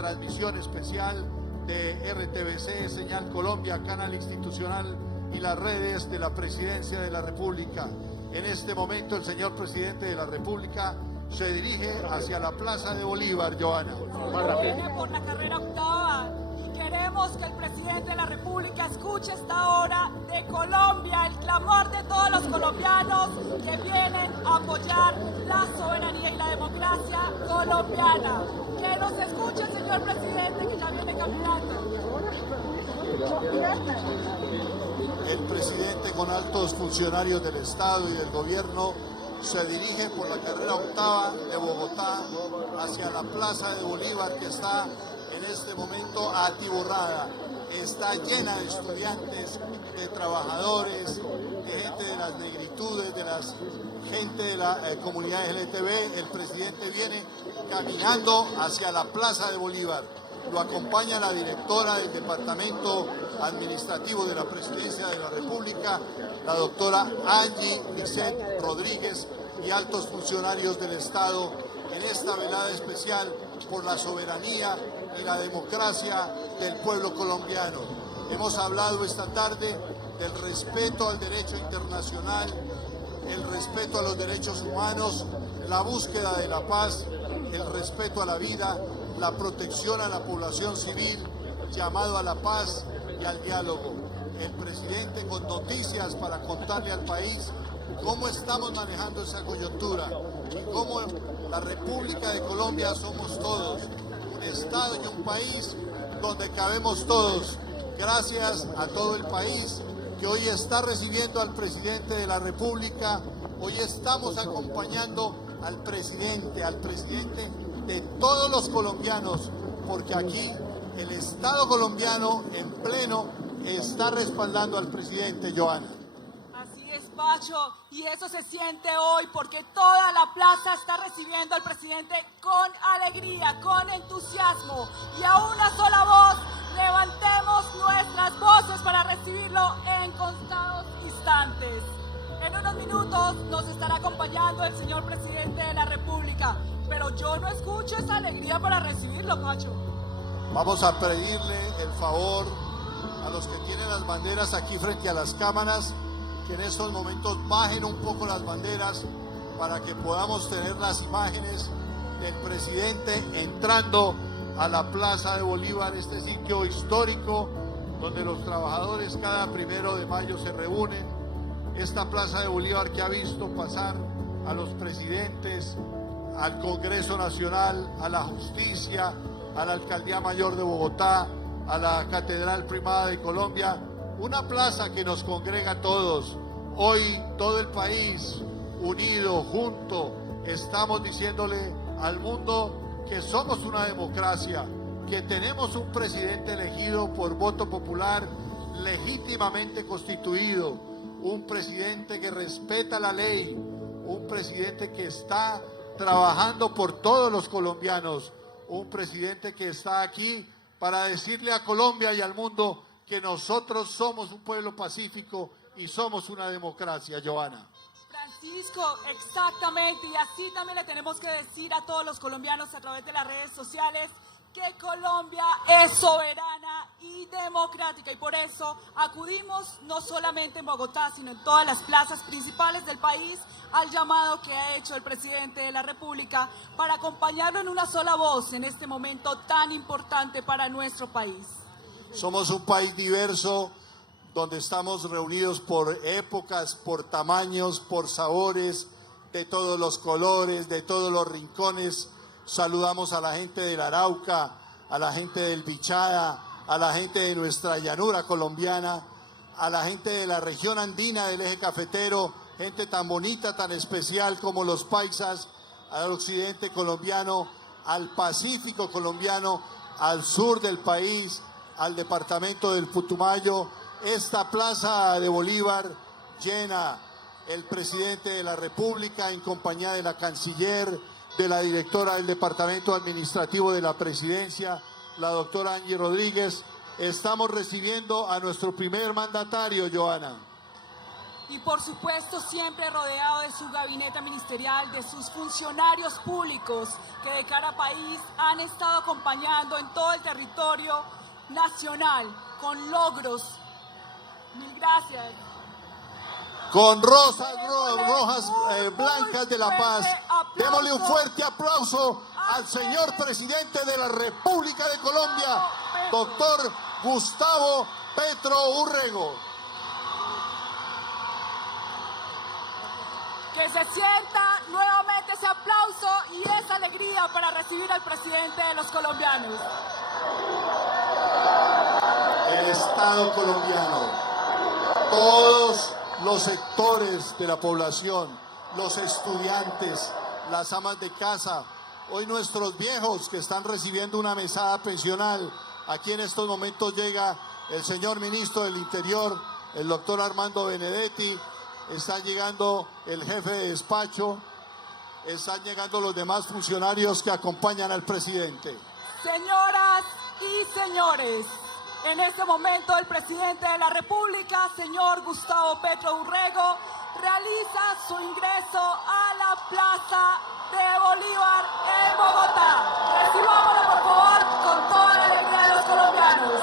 transmisión especial de RTBC, Señal Colombia, canal institucional y las redes de la Presidencia de la República. En este momento el señor Presidente de la República se dirige hacia la Plaza de Bolívar, Joana. Viene por la carrera octava y queremos que el Presidente de la República escuche esta hora de Colombia, el clamor de todos los colombianos que vienen a apoyar la soberanía y la democracia colombiana. Que nos escuche el señor Presidente, que ya viene caminando. El presidente con altos funcionarios del Estado y del Gobierno se dirige por la carrera octava de Bogotá hacia la Plaza de Bolívar, que está en este momento atiborrada. Está llena de estudiantes, de trabajadores, de gente de las negritudes, de la gente de la comunidad LGTB. El presidente viene caminando hacia la Plaza de Bolívar. Lo acompaña la directora del Departamento Administrativo de la Presidencia de la República, la doctora Angie Lisset Rodríguez, y altos funcionarios del Estado en esta velada especial por la soberanía y la democracia del pueblo colombiano. Hemos hablado esta tarde del respeto al derecho internacional, el respeto a los derechos humanos, la búsqueda de la paz, el respeto a la vida, la protección a la población civil, llamado a la paz y al diálogo. El presidente con noticias para contarle al país cómo estamos manejando esa coyuntura y cómo la República de Colombia somos todos, un Estado y un país donde cabemos todos. Gracias a todo el país que hoy está recibiendo al presidente de la República. Hoy estamos acompañando al presidente de todos los colombianos, porque aquí el Estado colombiano en pleno está respaldando al presidente, Joana. Así es, Pacho, y eso se siente hoy porque toda la plaza está recibiendo al presidente con alegría, con entusiasmo, y a una sola voz levantemos nuestras voces para recibirlo en contados instantes. En unos minutos nos estará acompañando el señor presidente de la República, pero yo no escucho esa alegría para recibirlo, Pacho. Vamos a pedirle el favor a los que tienen las banderas aquí frente a las cámaras, que en estos momentos bajen un poco las banderas para que podamos tener las imágenes del presidente entrando a la Plaza de Bolívar, este sitio histórico donde los trabajadores cada 1 de mayo se reúnen. Esta Plaza de Bolívar que ha visto pasar a los presidentes, al Congreso Nacional, a la Justicia, a la Alcaldía Mayor de Bogotá, a la Catedral Primada de Colombia, una plaza que nos congrega a todos. Hoy todo el país unido, junto, estamos diciéndole al mundo que somos una democracia, que tenemos un presidente elegido por voto popular, legítimamente constituido, un presidente que respeta la ley, un presidente que está trabajando por todos los colombianos, un presidente que está aquí para decirle a Colombia y al mundo que nosotros somos un pueblo pacífico y somos una democracia, Joana. Francisco, exactamente, y así también le tenemos que decir a todos los colombianos a través de las redes sociales que Colombia es soberana y democrática, y por eso acudimos no solamente en Bogotá, sino en todas las plazas principales del país al llamado que ha hecho el presidente de la República para acompañarlo en una sola voz en este momento tan importante para nuestro país. Somos un país diverso, donde estamos reunidos por épocas, por tamaños, por sabores, de todos los colores, de todos los rincones. Saludamos a la gente del Arauca, a la gente del Bichada, a la gente de nuestra llanura colombiana, a la gente de la región andina del eje cafetero, gente tan bonita, tan especial como los paisas, al occidente colombiano, al Pacífico colombiano, al sur del país, al departamento del Putumayo. Esta Plaza de Bolívar llena, el presidente de la República en compañía de la canciller, de la directora del Departamento Administrativo de la Presidencia, la doctora Angie Rodríguez. Estamos recibiendo a nuestro primer mandatario, Joana. y por supuesto siempre rodeado de su gabinete ministerial, de sus funcionarios públicos que de cara a país han estado acompañando en todo el territorio nacional con logros. Mil gracias. Con rosas rojas, blancas de la paz. Démosle un fuerte aplauso al señor presidente de la República de Colombia, doctor Gustavo Petro Urrego. Que se sienta nuevamente ese aplauso y esa alegría para recibir al presidente de los colombianos. El Estado colombiano, todos los sectores de la población, los estudiantes, las amas de casa, hoy nuestros viejos que están recibiendo una mesada pensional. Aquí en estos momentos llega el señor ministro del Interior, el doctor Armando Benedetti, está llegando el jefe de despacho, están llegando los demás funcionarios que acompañan al presidente. Señoras y señores, en este momento el presidente de la República, señor Gustavo Petro Urrego, realiza su ingreso a la Plaza de Bolívar en Bogotá. Recibámoslo por favor con toda la alegría de los colombianos.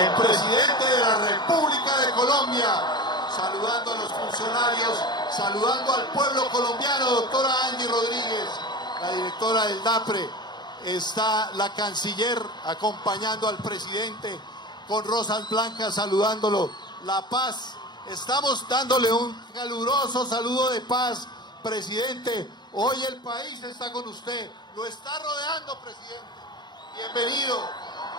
El presidente de la República de Colombia, saludando a los funcionarios, saludando al pueblo colombiano, doctora Angie Rodríguez, la directora del DAPRE, está la canciller acompañando al presidente con rosas blancas, saludándolo. La paz, estamos dándole un caluroso saludo de paz, presidente. Hoy el país está con usted, lo está rodeando, presidente. Bienvenido,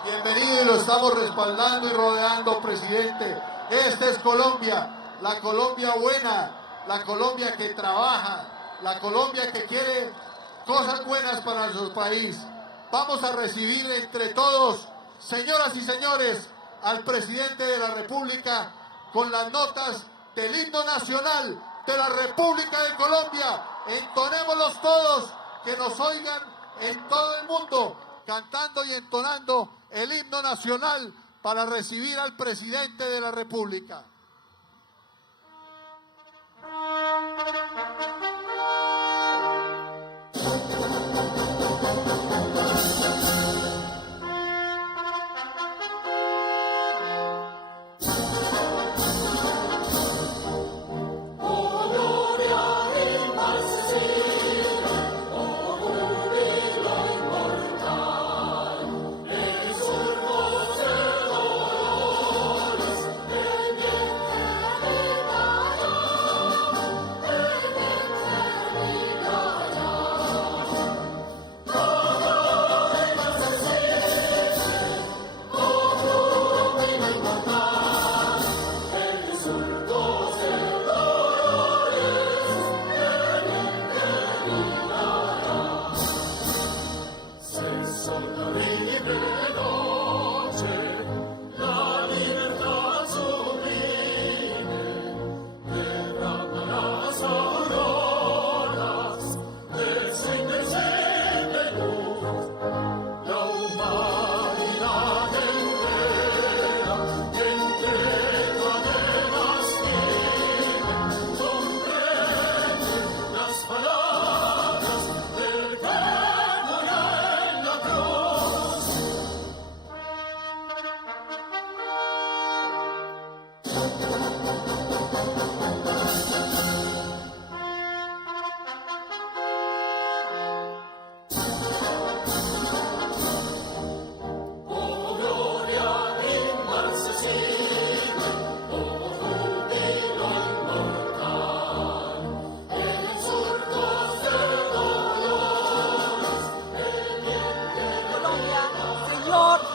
bienvenido, y lo estamos respaldando y rodeando, presidente. Esta es Colombia. La Colombia buena, la Colombia que trabaja, la Colombia que quiere cosas buenas para nuestro país. Vamos a recibir entre todos, señoras y señores, al presidente de la República con las notas del himno nacional de la República de Colombia. Entonémoslos todos, que nos oigan en todo el mundo, cantando y entonando el himno nacional para recibir al presidente de la República.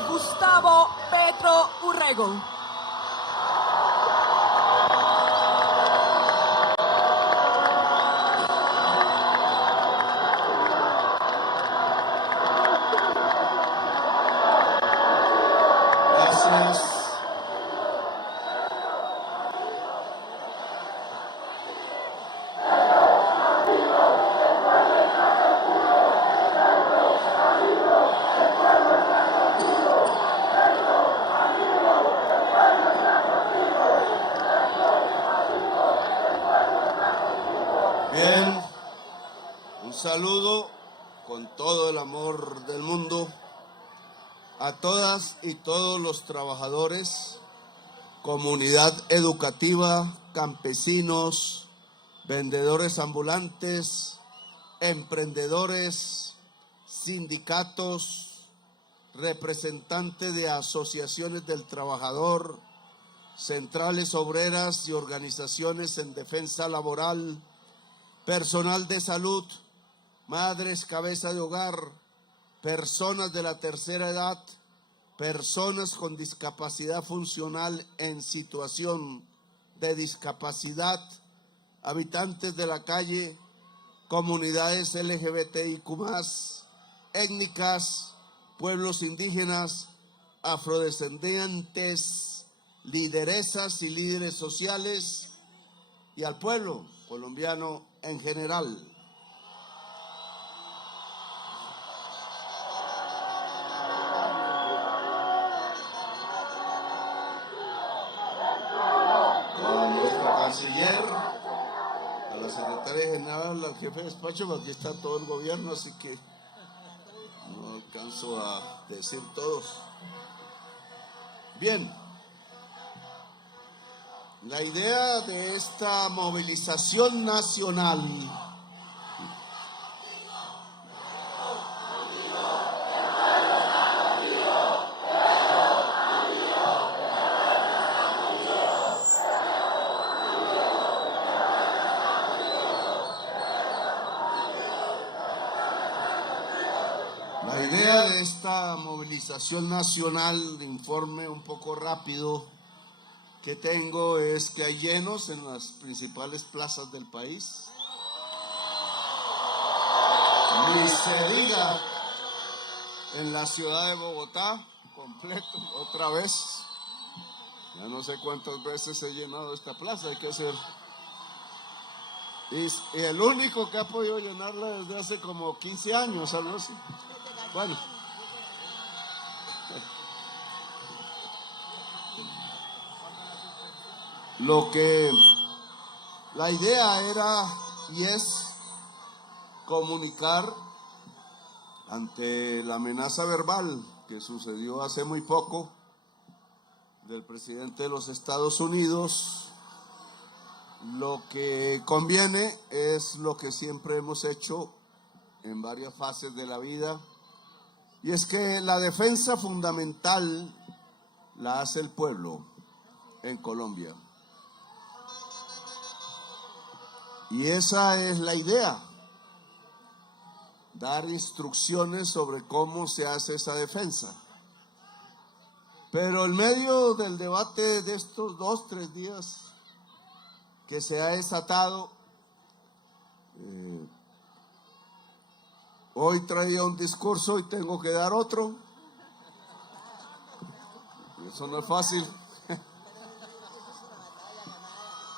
Gustavo Petro Urrego. Gracias. Saludo con todo el amor del mundo a todas y todos los trabajadores, comunidad educativa, campesinos, vendedores ambulantes, emprendedores, sindicatos, representantes de asociaciones del trabajador, centrales obreras y organizaciones en defensa laboral, personal de salud, madres cabeza de hogar, personas de la tercera edad, personas con discapacidad funcional en situación de discapacidad, habitantes de la calle, comunidades LGBTIQ+, étnicas, pueblos indígenas, afrodescendientes, lideresas y líderes sociales, y al pueblo colombiano en general. A nuestro canciller, a la secretaria general, al jefe de despacho, aquí está todo el gobierno, así que no alcanzo a decir todos. Bien, la idea de esta movilización nacional nacional, de informe un poco rápido que tengo, es que hay llenos en las principales plazas del país. Ni se diga en la ciudad de Bogotá, completo, otra vez. Ya no sé cuántas veces he llenado esta plaza, hay que hacer. Y el único que ha podido llenarla desde hace como 15 años, algo así. Bueno. La idea era y es comunicar ante la amenaza verbal que sucedió hace muy poco del presidente de los Estados Unidos. Lo que conviene es lo que siempre hemos hecho en varias fases de la vida, y es que la defensa fundamental la hace el pueblo en Colombia. Y esa es la idea, dar instrucciones sobre cómo se hace esa defensa. Pero en medio del debate de estos 2-3 días que se ha desatado, hoy traía un discurso y tengo que dar otro. Eso no es fácil.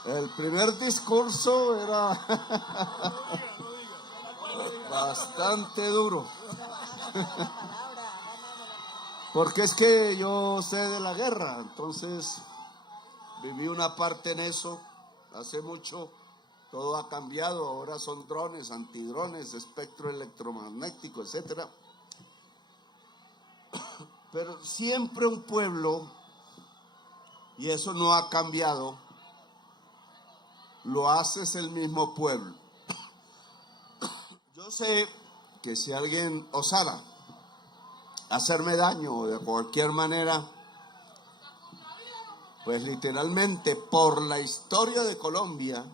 El primer discurso era bastante duro, porque es que yo sé de la guerra, entonces viví una parte en eso hace mucho. Todo ha cambiado, ahora son drones, antidrones, espectro electromagnético, etcétera. Pero siempre un pueblo, y eso no ha cambiado, lo haces el mismo pueblo. Yo sé que si alguien osara hacerme daño de cualquier manera, pues literalmente por la historia de Colombia,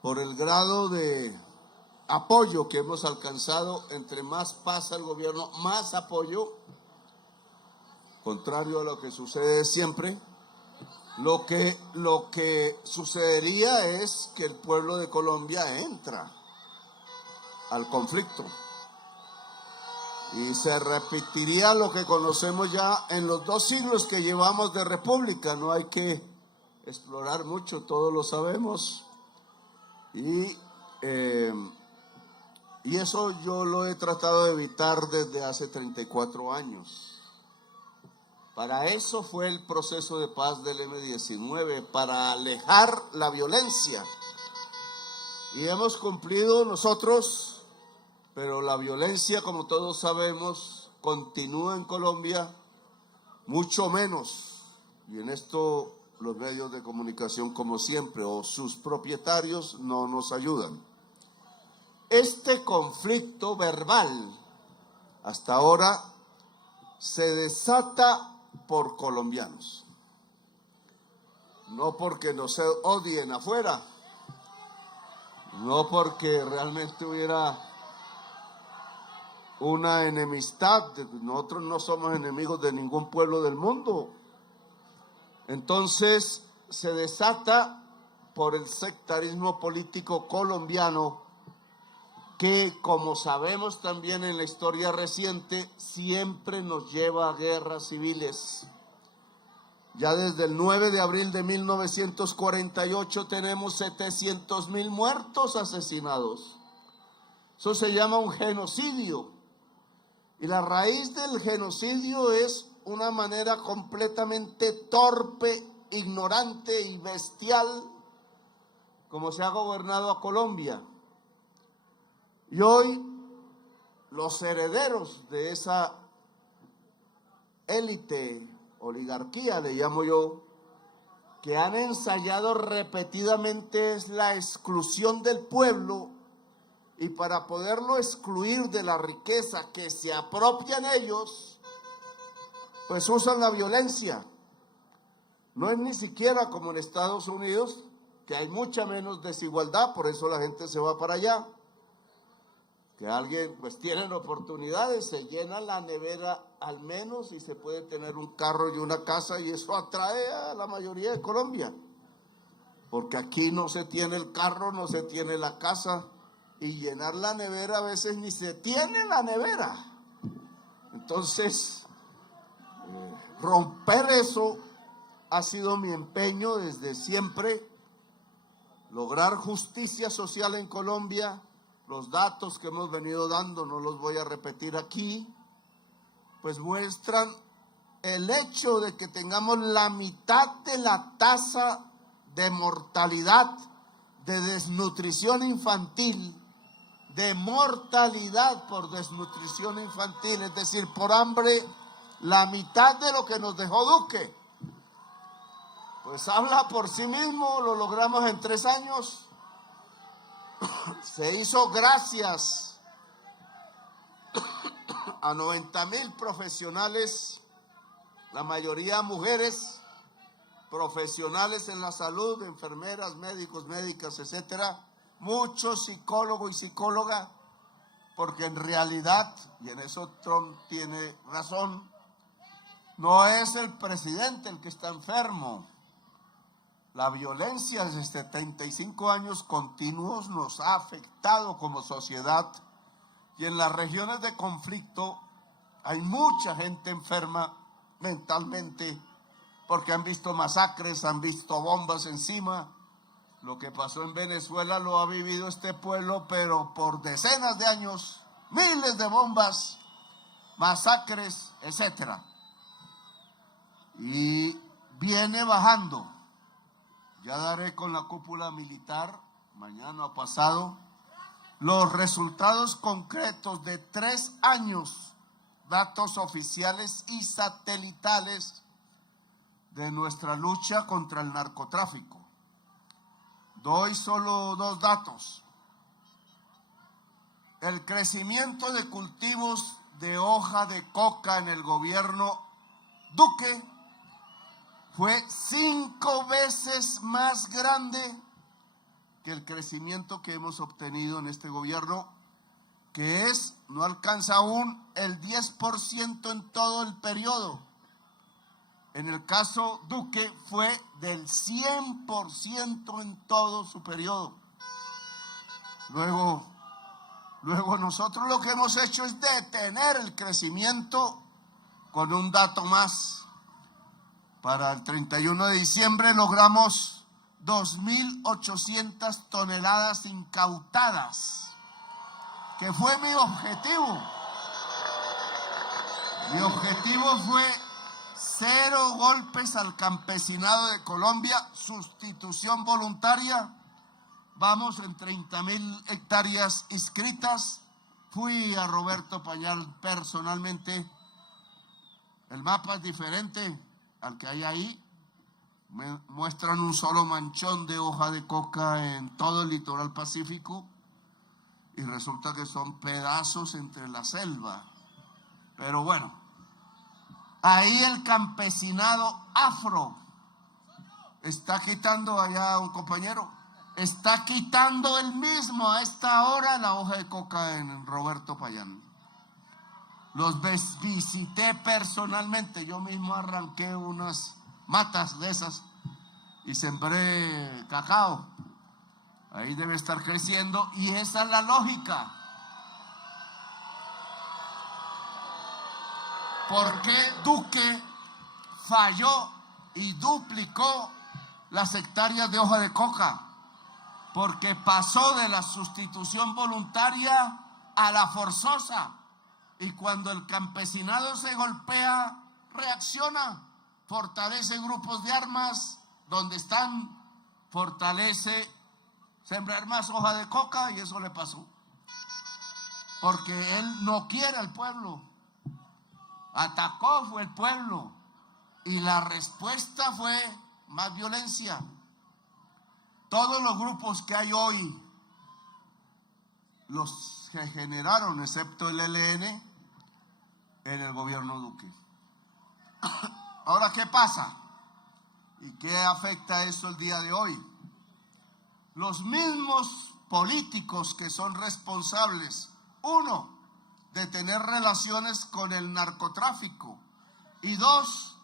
por el grado de apoyo que hemos alcanzado, entre más pasa el gobierno, más apoyo, contrario a lo que sucede siempre. Lo que sucedería es que el pueblo de Colombia entra al conflicto y se repetiría lo que conocemos ya en los 2 siglos que llevamos de república. No hay que explorar mucho, todos lo sabemos, y eso yo lo he tratado de evitar desde hace 34 años. Para eso fue el proceso de paz del M-19, para alejar la violencia. Y hemos cumplido nosotros pero la violencia, como todos sabemos, continúa en Colombia, mucho menos, y en esto los medios de comunicación, como siempre, o sus propietarios, no nos ayudan. Este conflicto verbal, hasta ahora, se desata por colombianos. No porque no se odien afuera, no porque realmente hubiera una enemistad. Nosotros no somos enemigos de ningún pueblo del mundo. Entonces se desata por el sectarismo político colombiano que, como sabemos también en la historia reciente, siempre nos lleva a guerras civiles. Ya desde el 9 de abril de 1948 tenemos 700,000 muertos asesinados. Eso se llama un genocidio. Y la raíz del genocidio es una manera completamente torpe, ignorante y bestial como se ha gobernado a Colombia. Y hoy los herederos de esa élite, oligarquía le llamo yo, que han ensayado repetidamente es la exclusión del pueblo, y para poderlo excluir de la riqueza que se apropian ellos, pues usan la violencia. No es ni siquiera como en Estados Unidos, que hay mucha menos desigualdad, por eso la gente se va para allá. Que alguien, pues tienen oportunidades, se llena la nevera al menos y se puede tener un carro y una casa, y eso atrae a la mayoría de Colombia. Porque aquí no se tiene el carro, no se tiene la casa, y llenar la nevera a veces ni se tiene la nevera. Entonces, romper eso ha sido mi empeño desde siempre, lograr justicia social en Colombia. Los datos que hemos venido dando, no los voy a repetir aquí, pues muestran el hecho de que tengamos la mitad de la tasa de mortalidad, de desnutrición infantil, de mortalidad por desnutrición infantil, es decir, por hambre, la mitad de lo que nos dejó Duque. Pues habla por sí mismo, lo logramos en 3 años. Se hizo gracias a 90,000 profesionales, la mayoría mujeres, profesionales en la salud, enfermeras, médicos, médicas, etcétera, muchos psicólogos y psicólogas, porque en realidad, y en eso Trump tiene razón, no es el presidente el que está enfermo. La violencia desde 75 años continuos nos ha afectado como sociedad, y en las regiones de conflicto hay mucha gente enferma mentalmente porque han visto masacres, han visto bombas encima. Lo que pasó en Venezuela lo ha vivido este pueblo, pero por decenas de años, miles de bombas, masacres, etcétera. Y viene bajando. Ya daré con la cúpula militar, mañana o pasado, los resultados concretos de 3 años, datos oficiales y satelitales de nuestra lucha contra el narcotráfico. Doy solo 2 datos. El crecimiento de cultivos de hoja de coca en el gobierno Duque fue 5 veces más grande que el crecimiento que hemos obtenido en este gobierno, que no alcanza aún el 10% en todo el periodo. En el caso Duque fue del 100% en todo su periodo. Luego nosotros lo que hemos hecho es detener el crecimiento con un dato más. Para el 31 de diciembre logramos 2.800 toneladas incautadas, que fue mi objetivo. Mi objetivo fue 0 golpes al campesinado de Colombia, sustitución voluntaria. Vamos en 30,000 hectáreas inscritas Fui a Roberto Payán personalmente. El mapa es diferente al que hay ahí. Me muestran un solo manchón de hoja de coca en todo el litoral pacífico y resulta que son pedazos entre la selva. Pero bueno, ahí el campesinado afro está quitando, allá un compañero, está quitando él mismo a esta hora la hoja de coca en Roberto Payán. Los visité personalmente, yo mismo arranqué unas matas de esas y sembré cacao. Ahí debe estar creciendo y esa es la lógica. ¿Por qué Duque falló y duplicó las hectáreas de hoja de coca? Porque pasó de la sustitución voluntaria a la forzosa. Y cuando el campesinado se golpea, reacciona, fortalece grupos de armas donde están, fortalece sembrar más hoja de coca y eso le pasó. Porque él no quiere al pueblo. Atacó fue el pueblo y la respuesta fue más violencia. Todos los grupos que hay hoy, los que generaron, excepto el ELN, en el gobierno Duque. Ahora, ¿qué pasa? ¿Y qué afecta eso el día de hoy? Los mismos políticos que son responsables, uno, de tener relaciones con el narcotráfico y dos,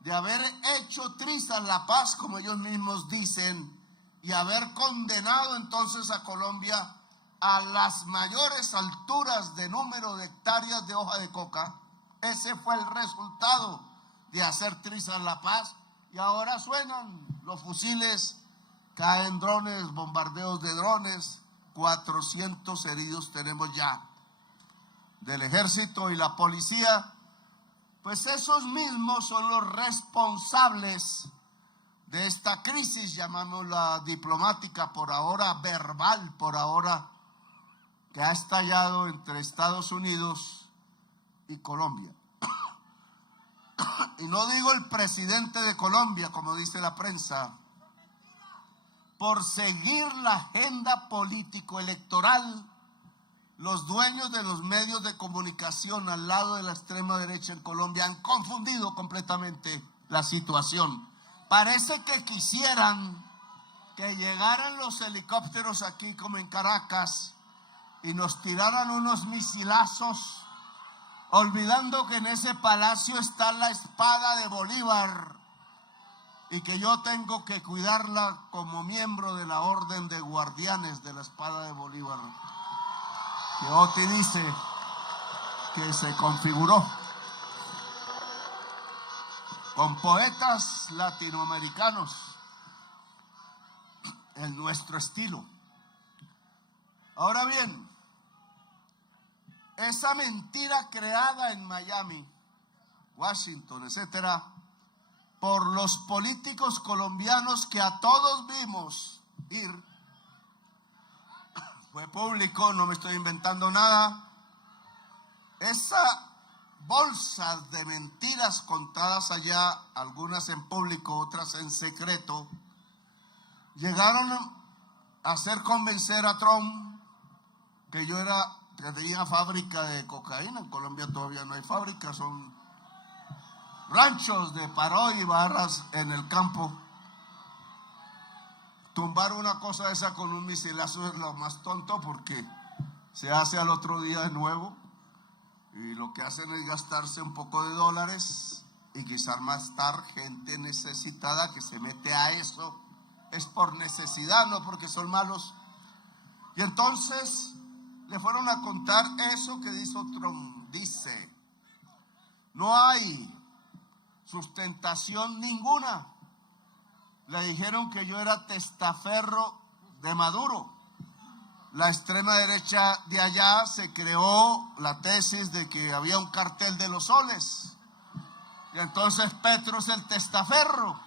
de haber hecho trizas la paz, como ellos mismos dicen, y haber condenado entonces a Colombia a las mayores alturas de número de hectáreas de hoja de coca. Ese fue el resultado de hacer trizas la paz y ahora suenan los fusiles, caen drones, bombardeos de drones, 400 heridos tenemos ya del ejército y la policía. Pues esos mismos son los responsables de esta crisis, llamámosla diplomática, por ahora verbal, por ahora, que ha estallado entre Estados Unidos y Colombia. Y no digo el presidente de Colombia, como dice la prensa, por seguir la agenda político-electoral, los dueños de los medios de comunicación al lado de la extrema derecha en Colombia han confundido completamente la situación. Parece que quisieran que llegaran los helicópteros aquí como en Caracas y nos tiraran unos misilazos, olvidando que en ese palacio está la espada de Bolívar y que yo tengo que cuidarla como miembro de la orden de guardianes de la espada de Bolívar. Que Oti dice que se configuró con poetas latinoamericanos en nuestro estilo. Ahora bien, esa mentira creada en Miami, Washington, etcétera, por los políticos colombianos que a todos vimos ir, fue público, no me estoy inventando nada. Esa bolsa de mentiras contadas allá, algunas en público, otras en secreto, llegaron a hacer convencer a Trump que que tenía fábrica de cocaína. En Colombia todavía no hay fábrica, son ranchos de paro y barras en el campo. Tumbar una cosa de esa con un misilazo es lo más tonto porque se hace al otro día de nuevo y lo que hacen es gastarse un poco de dólares y quizás más tarde gente necesitada que se mete a eso es por necesidad, no porque son malos. Y entonces le fueron a contar eso que dice Trump. Dice, no hay sustentación ninguna. Le dijeron que yo era testaferro de Maduro. La extrema derecha de allá se creó la tesis de que había un cartel de los soles. Y entonces Petro es el testaferro.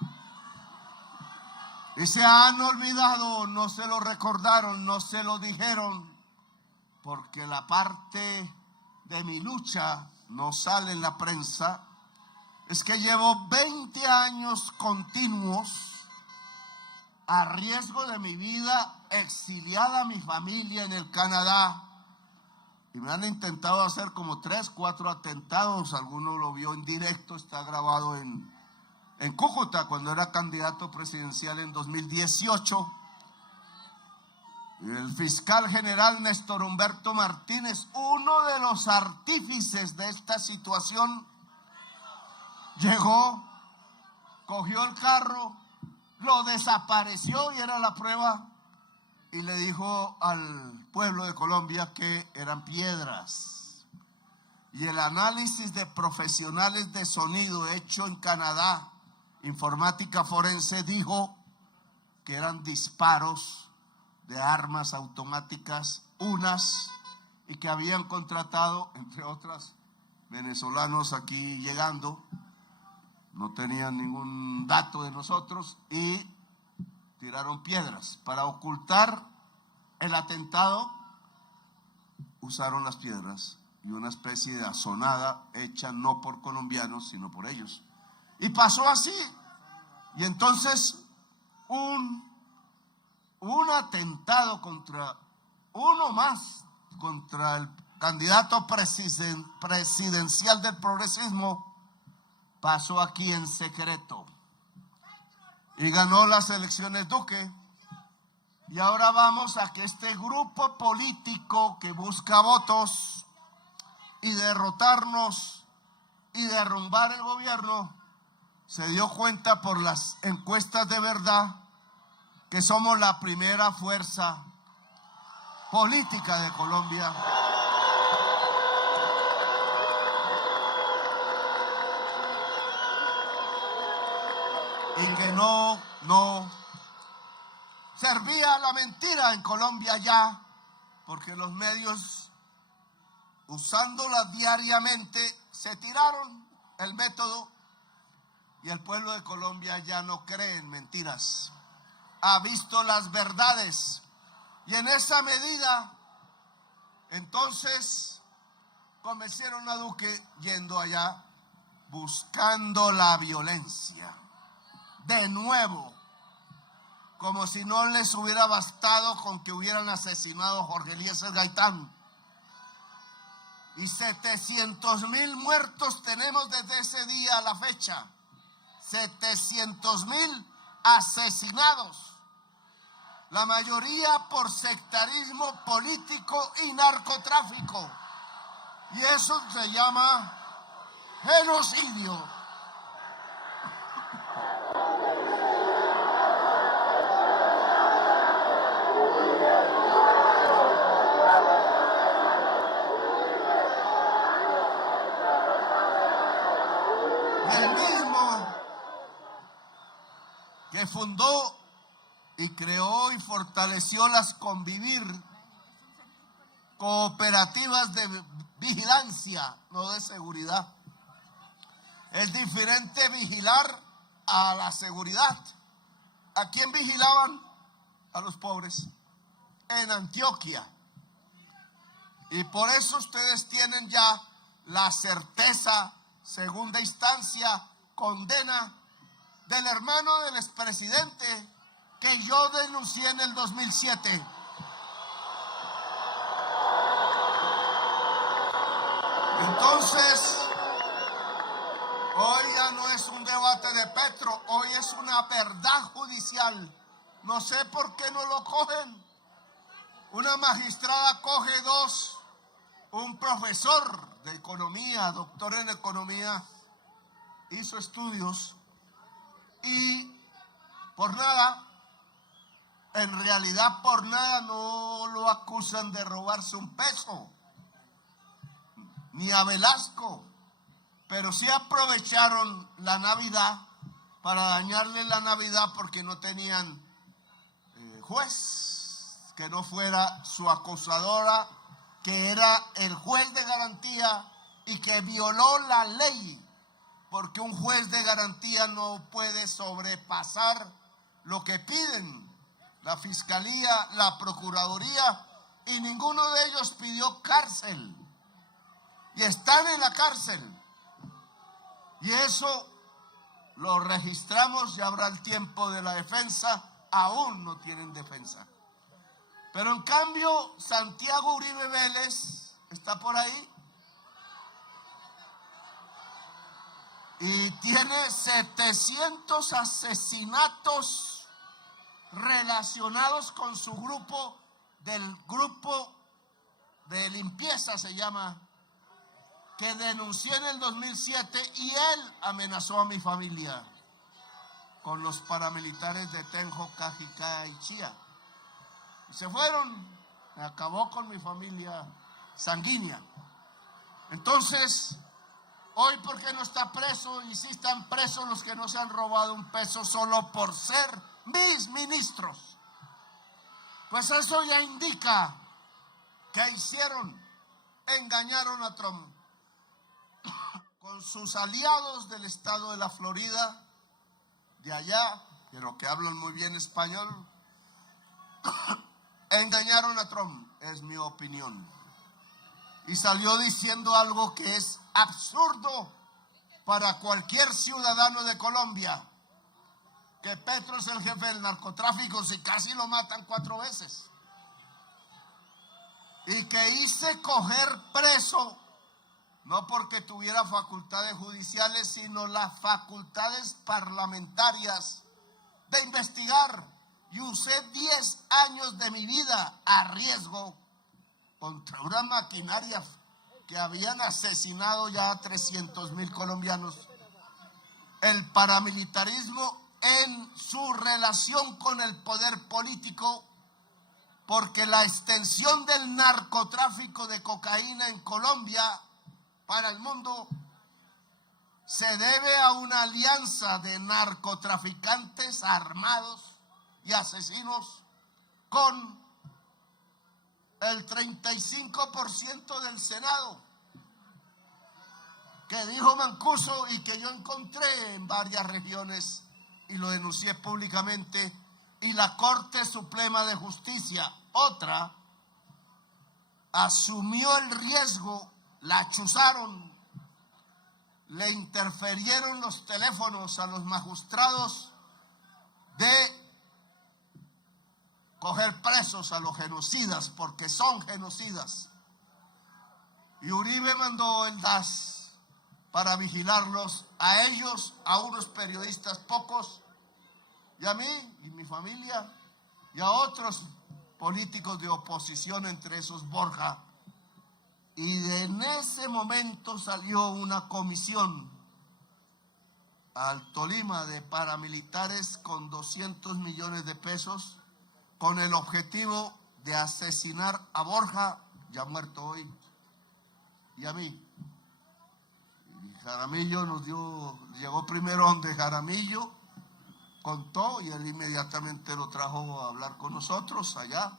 Y se han olvidado, no se lo recordaron, no se lo dijeron, porque la parte de mi lucha no sale en la prensa, es que llevo 20 años continuos a riesgo de mi vida, exiliada a mi familia en el Canadá, y me han intentado hacer como 3, 4 atentados. Alguno lo vio en directo, está grabado en Cúcuta, cuando era candidato presidencial en 2018. Y el fiscal general Néstor Humberto Martínez, uno de los artífices de esta situación, llegó, cogió el carro, lo desapareció, y era la prueba, y le dijo al pueblo de Colombia que eran piedras. Y el análisis de profesionales de sonido hecho en Canadá, informática forense, dijo que eran disparos de armas automáticas, y que habían contratado, entre otras, venezolanos aquí llegando. No tenían ningún dato de nosotros y tiraron piedras. Para ocultar el atentado, usaron las piedras y una especie de azonada hecha no por colombianos, sino por ellos. Y pasó así. Y entonces un atentado contra uno más, contra el candidato presidencial del progresismo, pasó aquí en secreto y ganó las elecciones Duque. Y ahora vamos a que este grupo político que busca votos y derrotarnos y derrumbar el gobierno se dio cuenta por las encuestas de verdad que somos la primera fuerza política de Colombia. Y que no servía la mentira en Colombia ya, porque los medios, usándola diariamente, se tiraron el método y el pueblo de Colombia ya no cree en mentiras. Ha visto las verdades y en esa medida, entonces, convencieron a Duque yendo allá, buscando la violencia. De nuevo, como si no les hubiera bastado con que hubieran asesinado a Jorge Eliezer Gaitán. Y 700,000 muertos tenemos desde ese día a la fecha. 700,000 asesinados. La mayoría por sectarismo político y narcotráfico. Y eso se llama genocidio. El mismo que fundó y creó y fortaleció las Convivir, cooperativas de vigilancia, no de seguridad. Es diferente vigilar a la seguridad. ¿A quién vigilaban? A los pobres en Antioquia. Y por eso ustedes tienen ya la certeza, segunda instancia, condena del hermano del expresidente que yo denuncié en el 2007. Entonces, hoy ya no es un debate de Petro, hoy es una verdad judicial. No sé por qué no lo cogen. Una magistrada coge 2, un profesor de economía, doctor en economía, hizo estudios y por nada, en realidad por nada no lo acusan de robarse un peso, ni a Velasco, pero sí aprovecharon la Navidad para dañarle la Navidad porque no tenían juez que no fuera su acusadora, que era el juez de garantía y que violó la ley, porque un juez de garantía no puede sobrepasar lo que piden la Fiscalía, la Procuraduría y ninguno de ellos pidió cárcel. Y están en la cárcel. Y eso lo registramos, ya habrá el tiempo de la defensa, aún no tienen defensa. Pero en cambio, Santiago Uribe Vélez está por ahí y tiene 700 asesinatos relacionados con su grupo, del grupo de limpieza se llama, que denuncié en el 2007, y él amenazó a mi familia con los paramilitares de Tenjo, Cajicá y Chía. Y se fueron, acabó con mi familia sanguínea. Entonces, hoy, ¿por qué no está preso? Y si están presos los que no se han robado un peso solo por ser mis ministros. Pues eso ya indica que hicieron, engañaron a Trump con sus aliados del estado de la Florida, de allá, pero que hablan muy bien español. Engañaron a Trump, es mi opinión. Y salió diciendo algo que es absurdo para cualquier ciudadano de Colombia, que Petro es el jefe del narcotráfico, si casi lo matan 4 veces. Y que hice coger preso, no porque tuviera facultades judiciales, sino las facultades parlamentarias de investigar. Y usé 10 años de mi vida a riesgo contra una maquinaria que habían asesinado ya a 300,000 colombianos. El paramilitarismo en su relación con el poder político, porque la extensión del narcotráfico de cocaína en Colombia para el mundo se debe a una alianza de narcotraficantes armados y asesinos con el 35% del Senado, que dijo Mancuso y que yo encontré en varias regiones y lo denuncié públicamente, y la Corte Suprema de Justicia, otra, asumió el riesgo, la chuzaron, le interferieron los teléfonos a los magistrados de coger presos a los genocidas, porque son genocidas. Y Uribe mandó el DAS para vigilarlos, a ellos, a unos periodistas pocos, y a mí y mi familia, y a otros políticos de oposición, entre esos Borja. Y en ese momento salió una comisión al Tolima de paramilitares con 200 millones de pesos, con el objetivo de asesinar a Borja, ya muerto hoy, y a mí. Y Jaramillo llegó primero donde Jaramillo, contó, y él inmediatamente lo trajo a hablar con nosotros allá.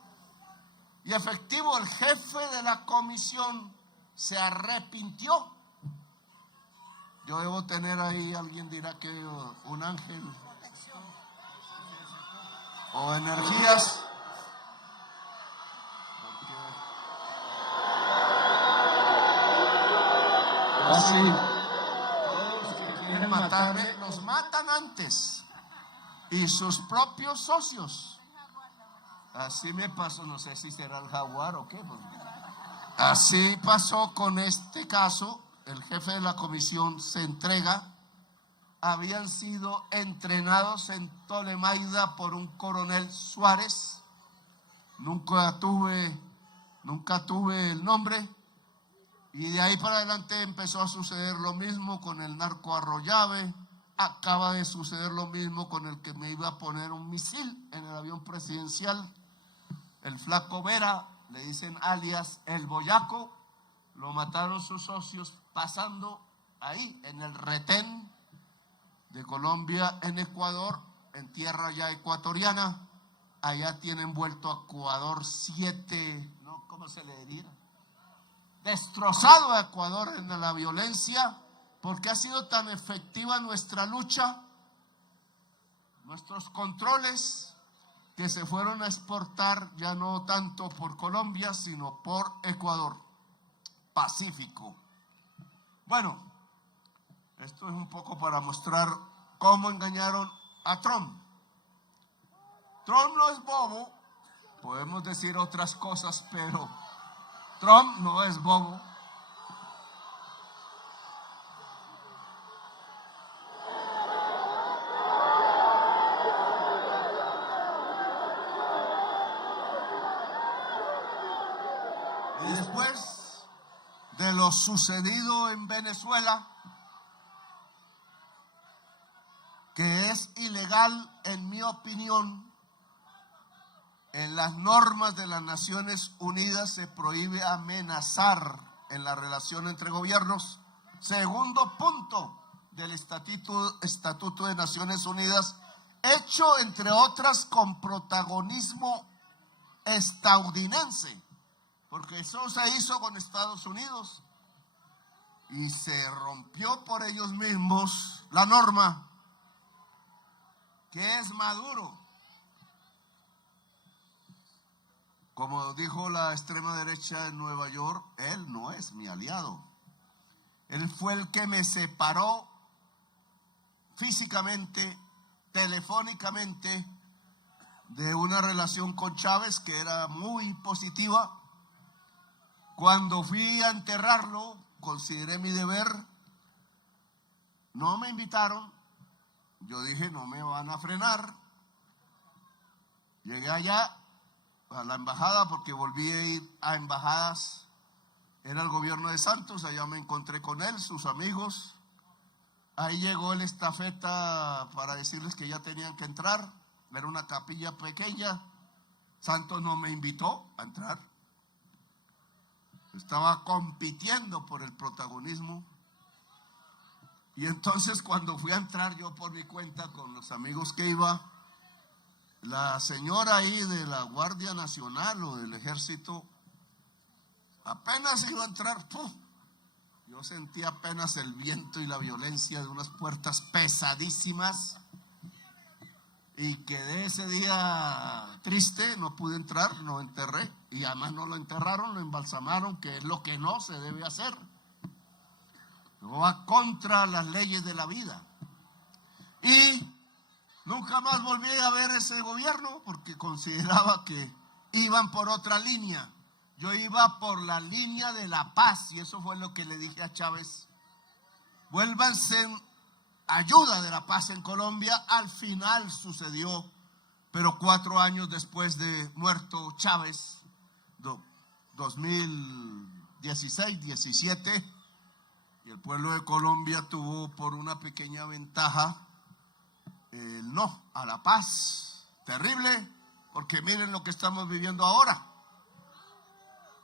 Y efectivo, el jefe de la comisión se arrepintió. Yo debo tener ahí, alguien dirá que un ángel o energías. Así, todos los que quieren matarme, los matan antes. Y sus propios socios. Así me pasó, no sé si será el jaguar o qué. Así pasó con este caso. El jefe de la comisión se entrega. Habían sido entrenados en Tolemaida por un coronel Suárez. Nunca tuve el nombre. Y de ahí para adelante empezó a suceder lo mismo con el narco Arroyave. Acaba de suceder lo mismo con el que me iba a poner un misil en el avión presidencial, el Flaco Vera, le dicen alias el Boyaco. Lo mataron sus socios pasando ahí en el retén de Colombia en Ecuador, en tierra ya ecuatoriana. Allá tienen vuelto a Ecuador 7, ¿no? ¿Cómo se le diría? Destrozado a Ecuador en la violencia, porque ha sido tan efectiva nuestra lucha, nuestros controles, que se fueron a exportar ya no tanto por Colombia, sino por Ecuador. Pacífico. Bueno, esto es un poco para mostrar cómo engañaron a Trump. Trump no es bobo, podemos decir otras cosas, pero Trump no es bobo. Y después de lo sucedido en Venezuela, que es ilegal en mi opinión, en las normas de las Naciones Unidas se prohíbe amenazar en la relación entre gobiernos. Segundo punto del Estatuto de Naciones Unidas, hecho entre otras con protagonismo estadounidense, porque eso se hizo con Estados Unidos y se rompió por ellos mismos la norma, que es Maduro. Como dijo la extrema derecha en Nueva York, él no es mi aliado. Él fue el que me separó físicamente, telefónicamente, de una relación con Chávez que era muy positiva. Cuando fui a enterrarlo, consideré mi deber. No me invitaron. Yo dije, no me van a frenar. Llegué allá a la embajada, porque volví a ir a embajadas. Era el gobierno de Santos, allá me encontré con él, sus amigos. Ahí llegó el estafeta para decirles que ya tenían que entrar. Era una capilla pequeña. Santos no me invitó a entrar. Estaba compitiendo por el protagonismo. Y entonces cuando fui a entrar yo por mi cuenta con los amigos que iba, la señora ahí de la Guardia Nacional o del Ejército apenas iba a entrar, ¡pum! Yo sentí apenas el viento y la violencia de unas puertas pesadísimas y quedé ese día triste, no pude entrar, no enterré, y además no lo enterraron, lo embalsamaron, que es lo que no se debe hacer. No va contra las leyes de la vida. Y nunca más volví a ver ese gobierno porque consideraba que iban por otra línea. Yo iba por la línea de la paz y eso fue lo que le dije a Chávez. Vuélvanse en ayuda de la paz en Colombia. Al final sucedió, pero 4 años después de muerto Chávez, 2016, 17, y el pueblo de Colombia tuvo por una pequeña ventaja el no a la paz. Terrible, porque miren lo que estamos viviendo ahora.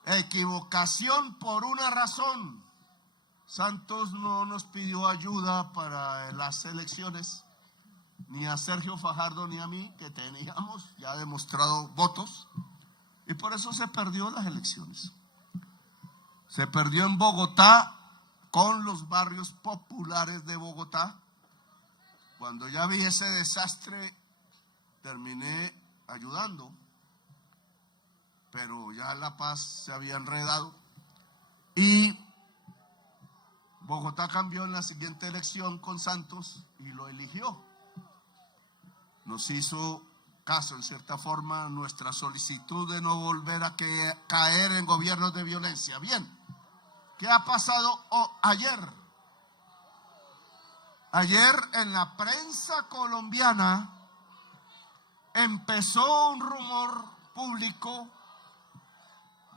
Equivocación por una razón. Santos no nos pidió ayuda para las elecciones, ni a Sergio Fajardo ni a mí, que teníamos ya demostrado votos, y por eso se perdió las elecciones. Se perdió en Bogotá, con los barrios populares de Bogotá. Cuando ya vi ese desastre, terminé ayudando, pero ya La Paz se había enredado y Bogotá cambió en la siguiente elección con Santos y lo eligió. Nos hizo caso, en cierta forma, nuestra solicitud de no volver a caer en gobiernos de violencia. Bien, ¿qué ha pasado ayer? Ayer en la prensa colombiana empezó un rumor público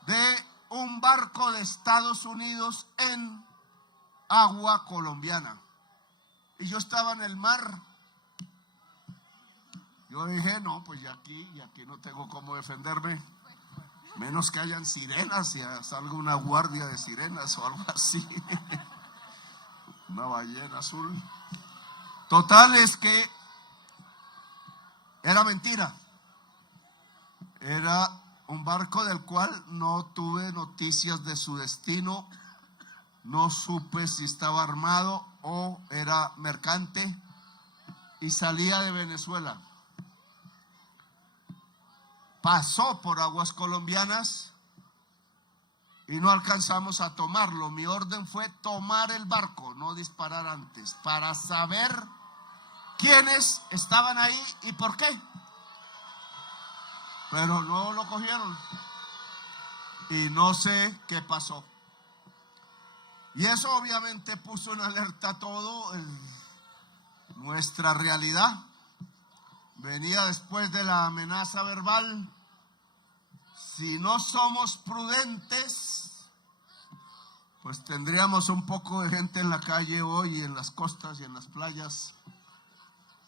de un barco de Estados Unidos en agua colombiana. Y yo estaba en el mar. Yo dije, no, pues ya aquí no tengo cómo defenderme. Menos que hayan sirenas y salga una guardia de sirenas o algo así. Una ballena azul. Total es que era mentira. Era un barco del cual no tuve noticias de su destino. No supe si estaba armado o era mercante y salía de Venezuela. pasó por aguas colombianas y no alcanzamos a tomarlo. Mi orden fue tomar el barco, no disparar antes, para saber quiénes estaban ahí y por qué. Pero no lo cogieron y no sé qué pasó. Y eso obviamente puso en alerta todo nuestra realidad. Venía después de la amenaza verbal. Si no somos prudentes, pues tendríamos un poco de gente en la calle hoy, en las costas y en las playas,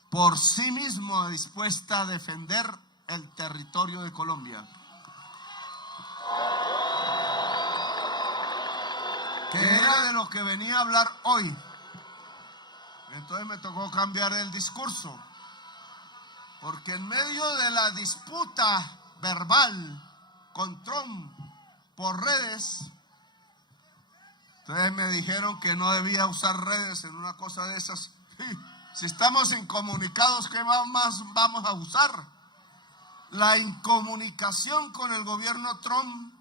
por sí mismo dispuesta a defender el territorio de Colombia. Que era de lo que venía a hablar hoy. Entonces me tocó cambiar el discurso, porque en medio de la disputa verbal con Trump por redes, entonces me dijeron que no debía usar redes en una cosa de esas. Si estamos incomunicados, ¿qué más vamos a usar? La incomunicación con el gobierno Trump,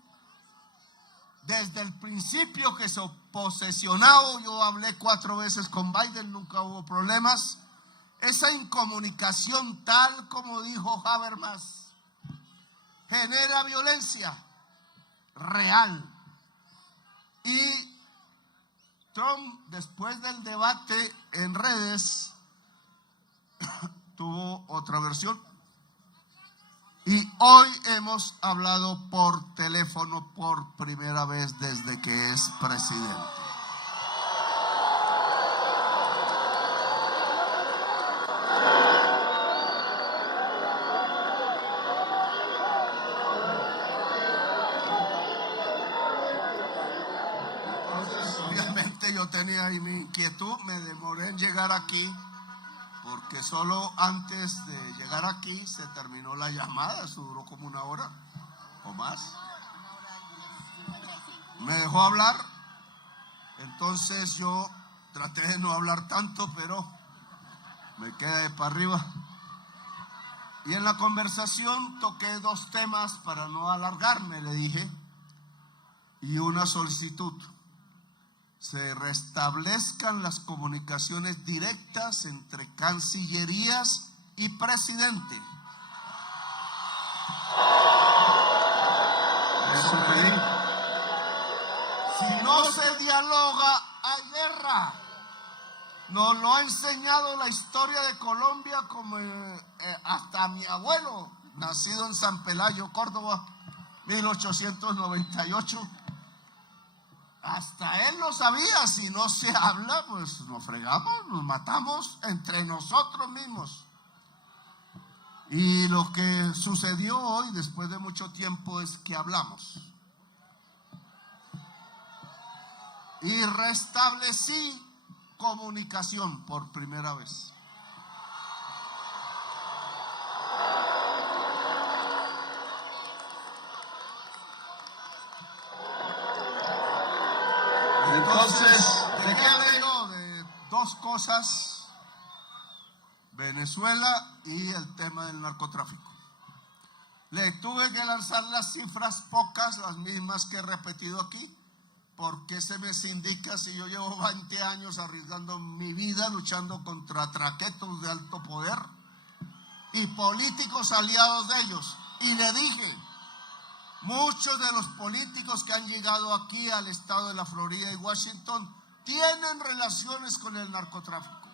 desde el principio que se posesionó, yo hablé 4 veces con Biden, nunca hubo problemas. Esa incomunicación, tal como dijo Habermas, genera violencia real. Y Trump, después del debate en redes, tuvo otra versión. Y hoy hemos hablado por teléfono por primera vez desde que es presidente. Entonces, obviamente yo tenía ahí mi inquietud, me demoré en llegar aquí, porque solo antes de llegar aquí se terminó la llamada, eso duró como 1 hora o más. Me dejó hablar, entonces yo traté de no hablar tanto, pero me quedé para arriba. Y en la conversación toqué 2 temas para no alargarme, le dije, y una solicitud. Se restablezcan las comunicaciones directas entre cancillerías y presidente. Eso pedí. Si no se dialoga, hay guerra. Nos lo ha enseñado la historia de Colombia, como hasta mi abuelo, nacido en San Pelayo, Córdoba, 1898. Hasta él lo sabía. Si no se habla, pues nos fregamos, nos matamos entre nosotros mismos. Y lo que sucedió hoy, después de mucho tiempo, es que hablamos. Y restablecí comunicación por primera vez. Entonces, ¿de qué hablé yo? De 2 cosas: Venezuela y el tema del narcotráfico. Le tuve que lanzar las cifras, pocas, las mismas que he repetido aquí, porque se me indica si yo llevo 20 años arriesgando mi vida luchando contra traquetos de alto poder y políticos aliados de ellos. Y le dije, muchos de los políticos que han llegado aquí al estado de la Florida y Washington tienen relaciones con el narcotráfico.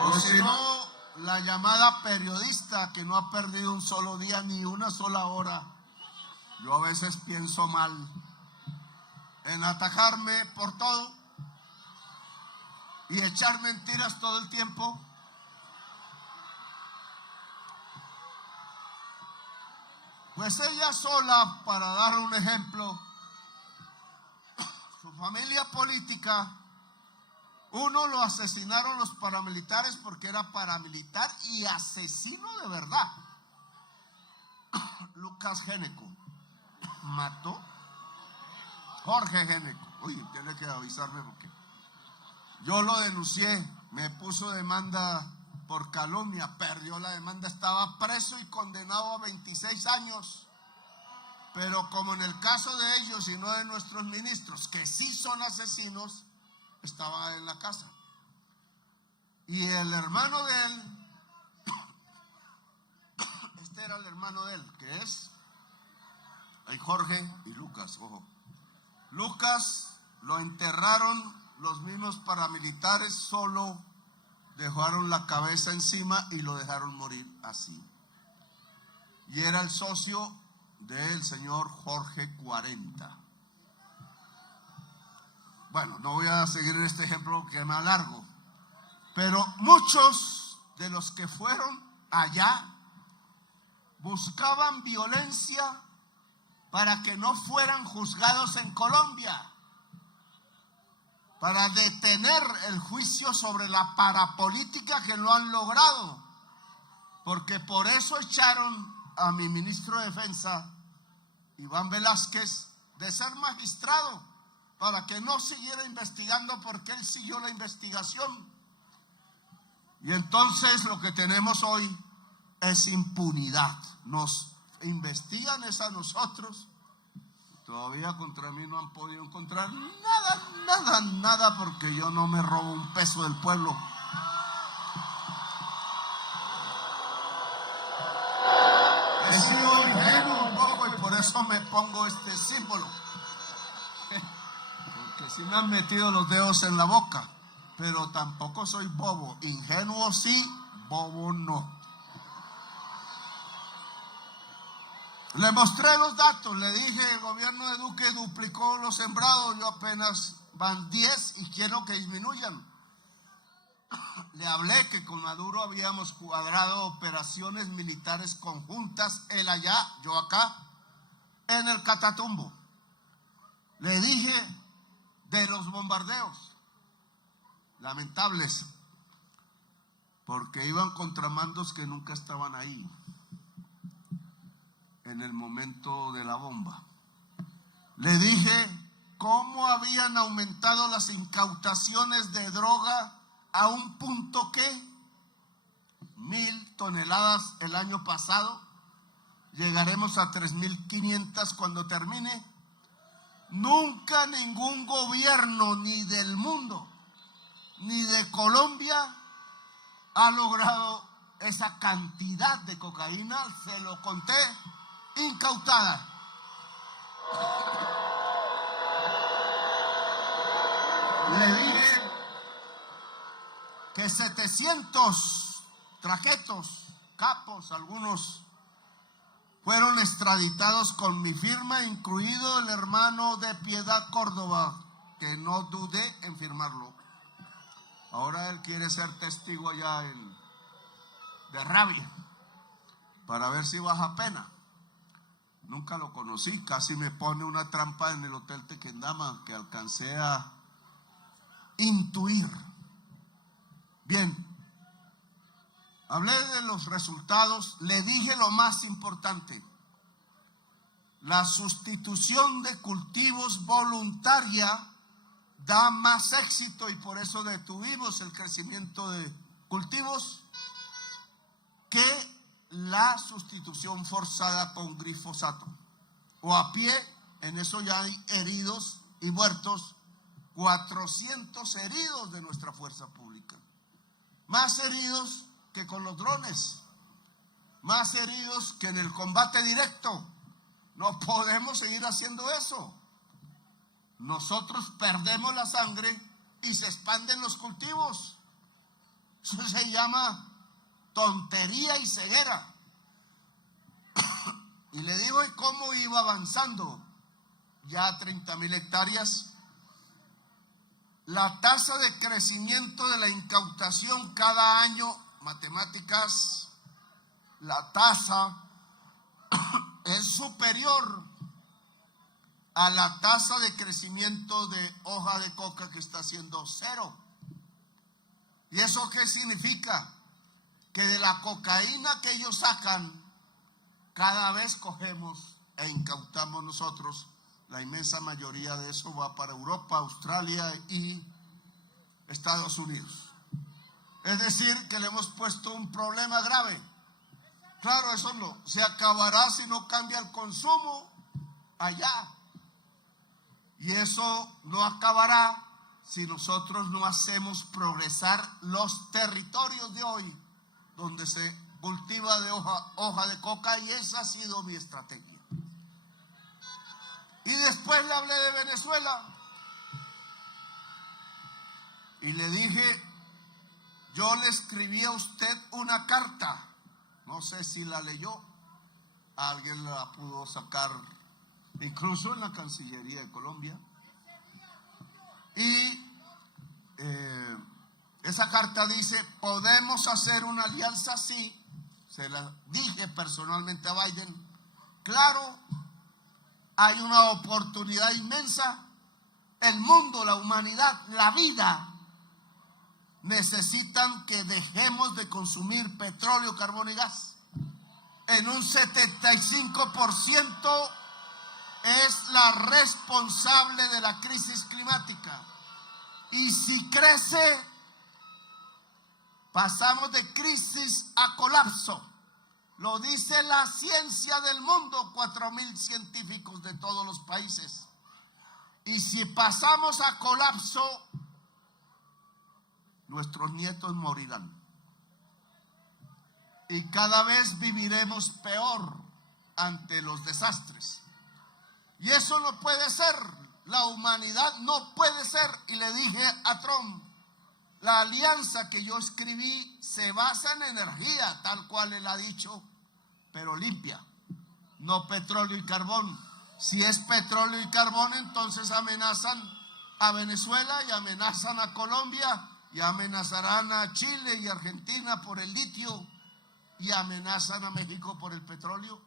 O si no, la llamada periodista que no ha perdido un solo día ni una sola hora. Yo a veces pienso mal en atacarme por todo y echar mentiras todo el tiempo. Pues ella sola, para dar un ejemplo, su familia política, uno lo asesinaron los paramilitares porque era paramilitar y asesino de verdad. Lucas Géneco mató Jorge Géneco. Uy, tiene que avisarme porque yo lo denuncié me puso demanda por calumnia, perdió la demanda, estaba preso y condenado a 26 años. Pero como en el caso de ellos y no de nuestros ministros, que sí son asesinos, estaba en la casa. Y el hermano de él, este era el hermano de él, que es Jorge y Lucas, ojo. Lucas lo enterraron los mismos paramilitares, solo dejaron la cabeza encima y lo dejaron morir así. Y era el socio del señor Jorge 40. Bueno, no voy a seguir en este ejemplo que me alargo, pero muchos de los que fueron allá buscaban violencia para que no fueran juzgados en Colombia, para detener el juicio sobre la parapolítica que lo han logrado, porque por eso echaron a mi ministro de Defensa, Iván Velázquez, de ser magistrado, para que no siguiera investigando, porque él siguió la investigación. Y entonces lo que tenemos hoy es impunidad. Nos investigan es a nosotros. Todavía contra mí no han podido encontrar nada, porque yo no me robo un peso del pueblo. He sido ingenuo un poco y por eso me pongo este símbolo. Porque sí me han metido los dedos en la boca, pero tampoco soy bobo. Ingenuo sí, bobo no. Le mostré los datos, le dije, el gobierno de Duque duplicó los sembrados, yo apenas van 10 y quiero que disminuyan. Le hablé que con Maduro habíamos cuadrado operaciones militares conjuntas, él allá, yo acá, en el Catatumbo. Le dije de los bombardeos, lamentables, porque iban contramandos que nunca estaban ahí en el momento de la bomba. Le dije cómo habían aumentado las incautaciones de droga a un punto que 1,000 toneladas el año pasado, llegaremos a 3,500 cuando termine. Nunca ningún gobierno, ni del mundo, ni de Colombia, ha logrado esa cantidad de cocaína, se lo conté, incautada. Le dije que 700 traquetos, capos, algunos fueron extraditados con mi firma, incluido el hermano de Piedad Córdoba, que no dudé en firmarlo. Ahora él quiere ser testigo allá de Rabia, para ver si baja pena. Nunca lo conocí, casi me pone una trampa en el Hotel Tequendama que alcancé a intuir. Bien, hablé de los resultados, le dije lo más importante: la sustitución de cultivos voluntaria da más éxito y por eso detuvimos el crecimiento de cultivos que la sustitución forzada con glifosato o a pie. En eso ya hay heridos y muertos, 400 heridos de nuestra fuerza pública, más heridos que con los drones, más heridos que en el combate directo. No podemos seguir haciendo eso. Nosotros perdemos la sangre y se expanden los cultivos. Eso se llama tontería y ceguera. Y le digo cómo iba avanzando. Ya 30,000 hectáreas. La tasa de crecimiento de la incautación cada año, matemáticas, la tasa es superior a la tasa de crecimiento de hoja de coca, que está siendo 0. ¿Y eso qué significa? Que de la cocaína que ellos sacan, cada vez cogemos e incautamos nosotros. La inmensa mayoría de eso va para Europa, Australia y Estados Unidos. Es decir, que le hemos puesto un problema grave. Claro, eso no se acabará si no cambia el consumo allá. Y eso no acabará si nosotros no hacemos progresar los territorios de hoy, donde se cultiva de hoja de coca, y esa ha sido mi estrategia. Y después le hablé de Venezuela y le dije, yo le escribí a usted una carta, no sé si la leyó, alguien la pudo sacar incluso en la Cancillería de Colombia, y esa carta dice, podemos hacer una alianza, sí, se la dije personalmente a Biden, claro, hay una oportunidad inmensa, el mundo, la humanidad, la vida, necesitan que dejemos de consumir petróleo, carbón y gas. En un 75% es la responsable de la crisis climática. Y si crece, pasamos de crisis a colapso. Lo dice la ciencia del mundo, 4.000 científicos de todos los países. Y si pasamos a colapso, nuestros nietos morirán. Y cada vez viviremos peor ante los desastres. Y eso no puede ser. La humanidad no puede ser. Y le dije a Trump, la alianza que yo escribí se basa en energía, tal cual él ha dicho, pero limpia, no petróleo y carbón. Si es petróleo y carbón, entonces amenazan a Venezuela y amenazan a Colombia y amenazarán a Chile y Argentina por el litio y amenazan a México por el petróleo,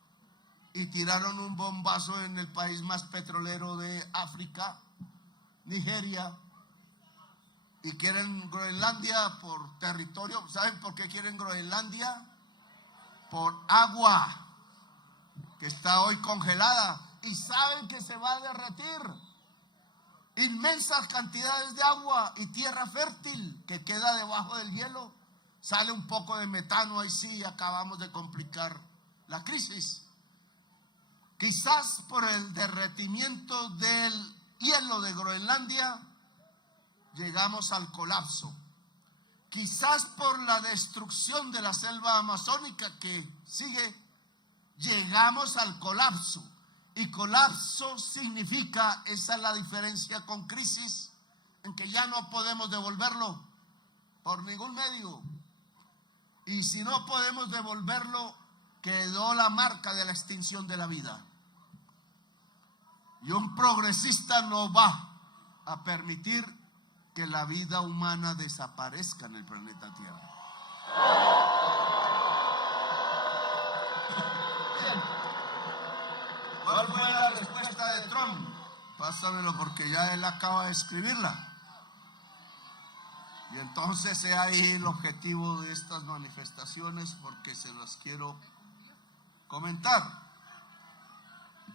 y tiraron un bombazo en el país más petrolero de África, Nigeria, y quieren Groenlandia por territorio. ¿Saben por qué quieren Groenlandia? Por agua, que está hoy congelada, y saben que se va a derretir. Inmensas cantidades de agua y tierra fértil que queda debajo del hielo. Sale un poco de metano, ahí sí acabamos de complicar la crisis. Quizás por el derretimiento del hielo de Groenlandia llegamos al colapso. Quizás por la destrucción de la selva amazónica que sigue, llegamos al colapso. Y colapso significa, esa es la diferencia con crisis, en que ya no podemos devolverlo por ningún medio. Y si no podemos devolverlo, quedó la marca de la extinción de la vida. Y un progresista no va a permitir que la vida humana desaparezca en el planeta Tierra. Bien. ¿Cuál fue la respuesta de Trump? Pásamelo porque ya él acaba de escribirla. Y entonces he ahí el objetivo de estas manifestaciones, porque se las quiero comentar.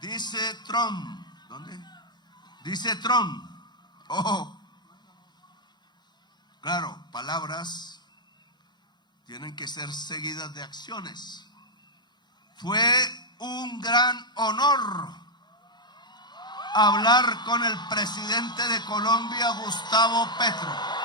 Dice Trump, ¿dónde? Dice Trump, ojo, claro, palabras tienen que ser seguidas de acciones. Fue un gran honor hablar con el presidente de Colombia, Gustavo Petro.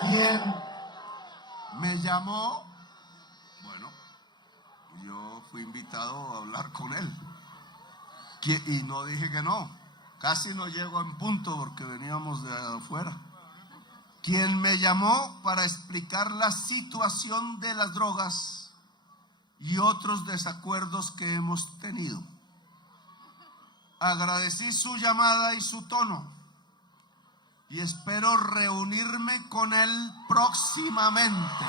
¿Quién me llamó? Bueno, yo fui invitado a hablar con él y no dije que no. Casi no llego en punto porque veníamos de afuera. Quien me llamó para explicar la situación de las drogas y otros desacuerdos que hemos tenido. Agradecí su llamada y su tono. y espero reunirme con él próximamente.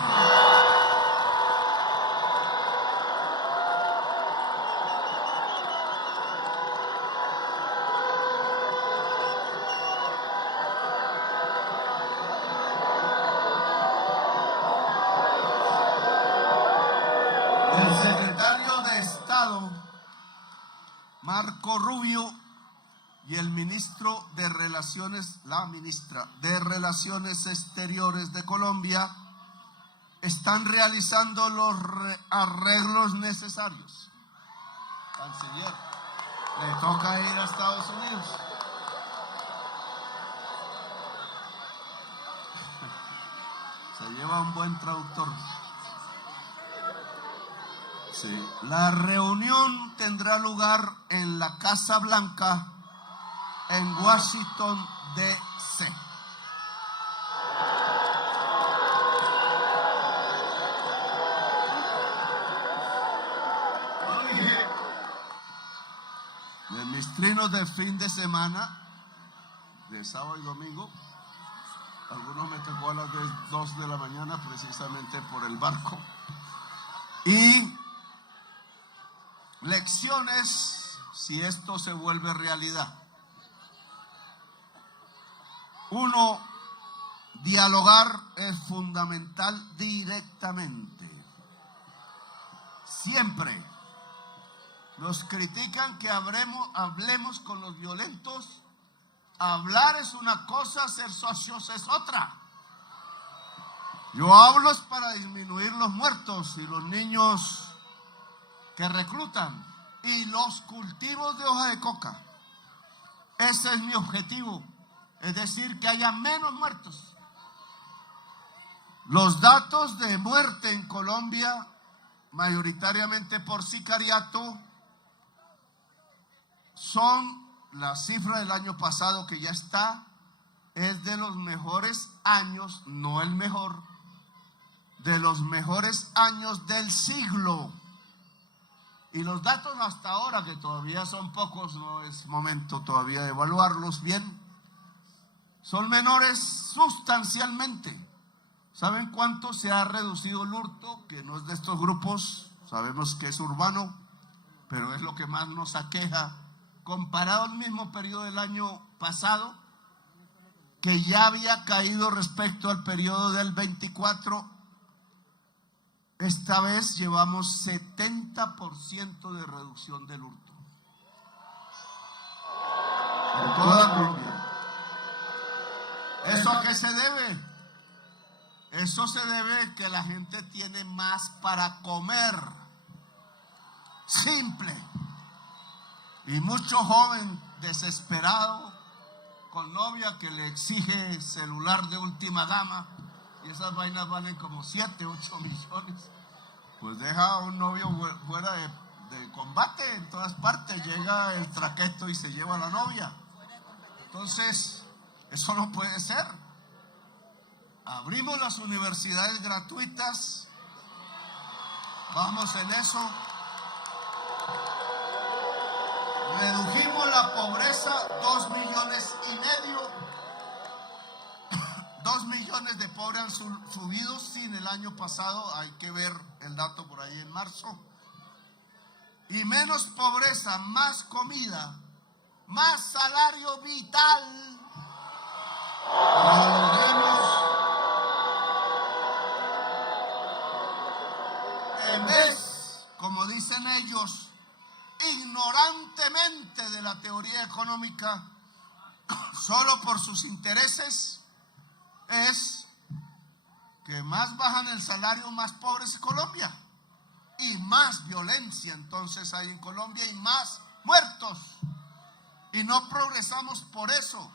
El secretario de Estado, Marco Rubio, y el ministro de la ministra de Relaciones Exteriores de Colombia están realizando los arreglos necesarios. Canciller, le toca ir a Estados Unidos. Se lleva un buen traductor. Sí. La reunión tendrá lugar en la Casa Blanca, en Washington, D.C. En mis trinos de fin de semana, de sábado y domingo, algunos me tocó a las 2 de la mañana precisamente por el barco. Y lecciones si esto se vuelve realidad. Uno, dialogar es fundamental directamente. Siempre nos critican que hablemos con los violentos. Hablar es una cosa, ser socios es otra. Yo hablo es para disminuir los muertos y los niños que reclutan y los cultivos de hoja de coca. Ese es mi objetivo, es decir, que haya menos muertos. Los datos de muerte en Colombia, mayoritariamente por sicariato, son la cifra del año pasado que ya está, es de los mejores años, no el mejor, de los mejores años del siglo. Y los datos hasta ahora, que todavía son pocos, no es momento todavía de evaluarlos bien, son menores sustancialmente. ¿Saben cuánto se ha reducido el hurto? Que no es de estos grupos, sabemos que es urbano, pero es lo que más nos aqueja. Comparado al mismo periodo del año pasado, que ya había caído respecto al periodo del 24, esta vez llevamos 70% de reducción del hurto. En toda Colombia. ¿Eso a qué se debe? Eso se debe a que la gente tiene más para comer. Simple. Y mucho joven desesperado con novia que le exige celular de última gama, y esas vainas valen como 7, 8 millones. Pues deja a un novio fuera de combate en todas partes, llega el traqueto y se lleva a la novia. Entonces, eso no puede ser. Abrimos las universidades gratuitas, vamos en eso. Redujimos la pobreza, 2,5 millones. 2 millones de pobres han subido sin el año pasado, hay que ver el dato por ahí en marzo. Y menos pobreza, más comida, más salario vital. En vez, como dicen ellos, ignorantemente de la teoría económica, solo por sus intereses, es que más bajan el salario, más pobre es Colombia, y más violencia entonces hay en Colombia y más muertos, y no progresamos por eso.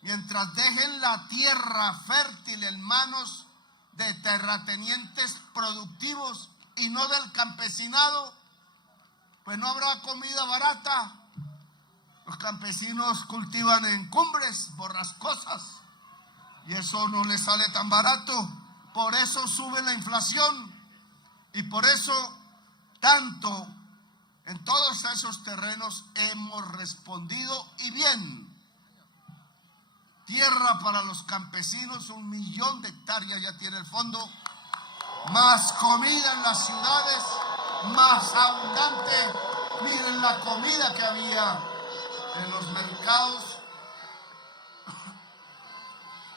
Mientras dejen la tierra fértil en manos de terratenientes productivos y no del campesinado, pues no habrá comida barata. Los campesinos cultivan en cumbres borrascosas y eso no les sale tan barato. Por eso sube la inflación y por eso tanto en todos esos terrenos hemos respondido y bien. tierra para los campesinos, 1 millón de hectáreas ya tiene el fondo, más comida en las ciudades, más abundante. Miren la comida que había en los mercados.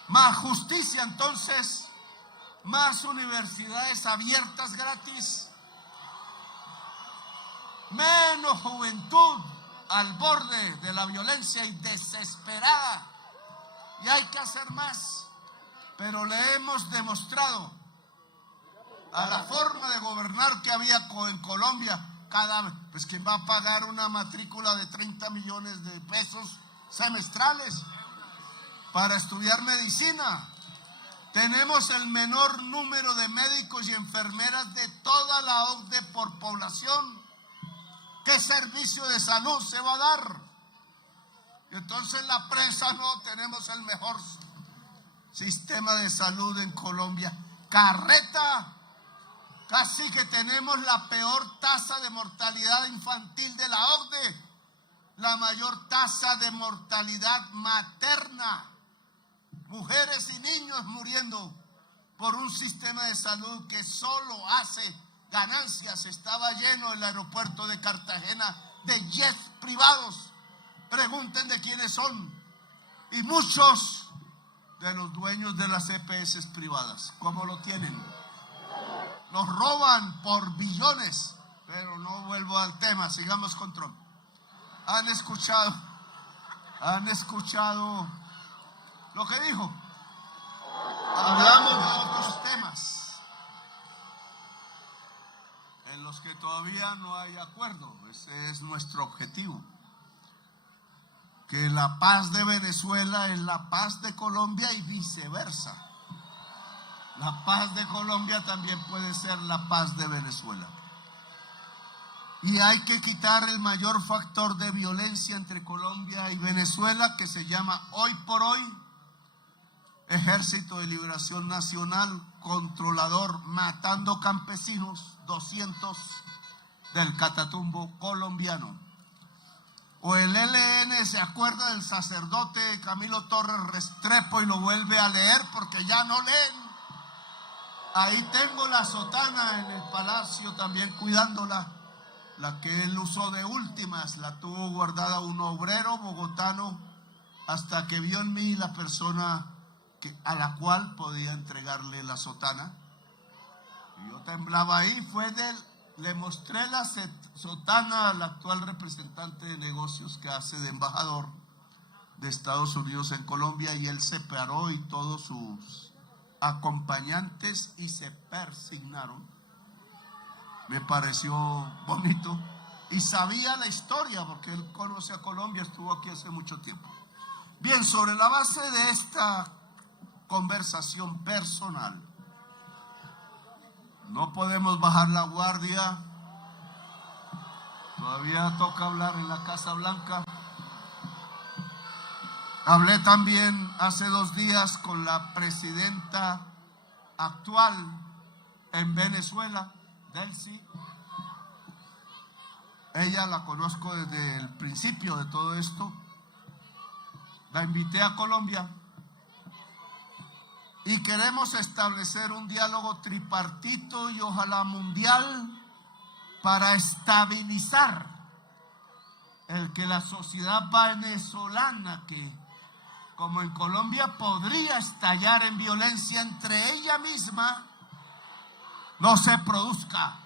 Más justicia entonces, más universidades abiertas gratis, menos juventud al borde de la violencia y desesperada. Y hay que hacer más, pero le hemos demostrado a la forma de gobernar que había en Colombia, pues ¿quién va a pagar una matrícula de 30 millones de pesos semestrales para estudiar medicina? Tenemos el menor número de médicos y enfermeras de toda la OCDE por población. ¿Qué servicio de salud se va a dar? Entonces la prensa no, tenemos el mejor sistema de salud en Colombia. Carreta, casi que tenemos la peor tasa de mortalidad infantil de la OCDE, la mayor tasa de mortalidad materna, mujeres y niños muriendo por un sistema de salud que solo hace ganancias. Estaba lleno el aeropuerto de Cartagena de jets privados. Pregunten de quiénes son. Y muchos de los dueños de las EPS privadas, ¿cómo lo tienen? Nos roban por billones. Pero no vuelvo al tema, sigamos con Trump. ¿Han escuchado lo que dijo? Hablamos de otros temas en los que todavía no hay acuerdo. Ese es nuestro objetivo. Que la paz de Venezuela es la paz de Colombia y viceversa. La paz de Colombia también puede ser la paz de Venezuela. Y hay que quitar el mayor factor de violencia entre Colombia y Venezuela, que se llama hoy por hoy Ejército de Liberación Nacional controlador, matando campesinos, 200 del Catatumbo colombiano. O el ELN, ¿se acuerda del sacerdote Camilo Torres Restrepo? Y lo vuelve a leer porque ya no leen. Ahí tengo la sotana en el palacio también cuidándola. La que él usó de últimas, la tuvo guardada un obrero bogotano hasta que vio en mí la persona a la cual podía entregarle la sotana. Y yo temblaba ahí, le mostré la sotana al actual representante de negocios que hace de embajador de Estados Unidos en Colombia, y él se paró y todos sus acompañantes y se persignaron. Me pareció bonito y sabía la historia porque él conoce a Colombia, estuvo aquí hace mucho tiempo. Bien, sobre la base de esta conversación personal, no podemos bajar la guardia. Todavía toca hablar en la Casa Blanca. Hablé también hace 2 días con la presidenta actual en Venezuela, Delcy. Ella la conozco desde el principio de todo esto. La invité a Colombia y queremos establecer un diálogo tripartito y ojalá mundial para estabilizar el que la sociedad venezolana, que como en Colombia podría estallar en violencia entre ella misma, no se produzca.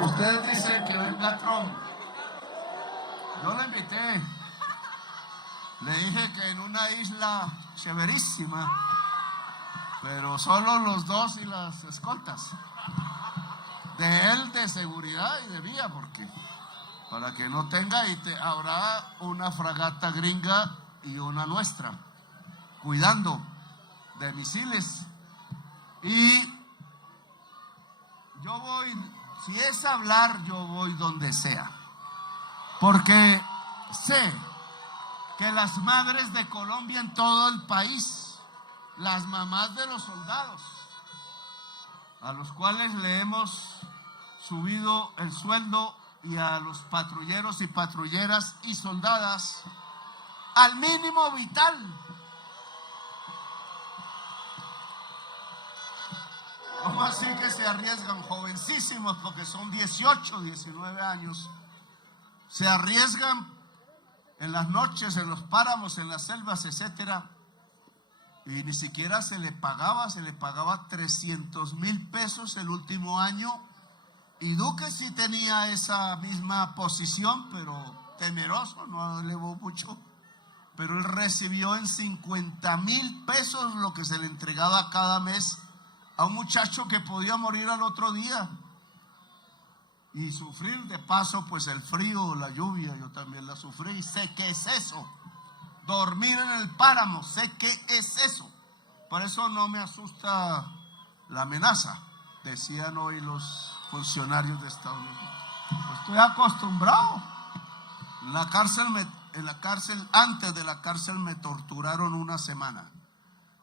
Ustedes dicen que venga Trump. Yo lo invité. Le dije que en una isla chéverísima, pero solo los 2 y las escoltas. De él, de seguridad y de vía, porque para que no tenga, habrá una fragata gringa y una nuestra, cuidando de misiles. Y yo voy, si es hablar, yo voy donde sea, porque sé que las madres de Colombia en todo el país, las mamás de los soldados, a los cuales le hemos subido el sueldo, y a los patrulleros y patrulleras y soldadas al mínimo vital. ¿Cómo así que se arriesgan? Jovencísimos, porque son 18, 19 años. Se arriesgan en las noches, en los páramos, en las selvas, etcétera. Y ni siquiera se le pagaba 300,000 pesos el último año. Y Duque sí tenía esa misma posición, pero temeroso, no elevó mucho. Pero él recibió en 50,000 pesos lo que se le entregaba cada mes a un muchacho que podía morir al otro día. Y sufrir de paso, pues el frío, la lluvia, yo también la sufrí y sé qué es eso. Dormir en el páramo, sé qué es eso. Por eso no me asusta la amenaza, decían hoy los funcionarios de Estados Unidos. Pues estoy acostumbrado. En la cárcel, antes de la cárcel me torturaron una semana.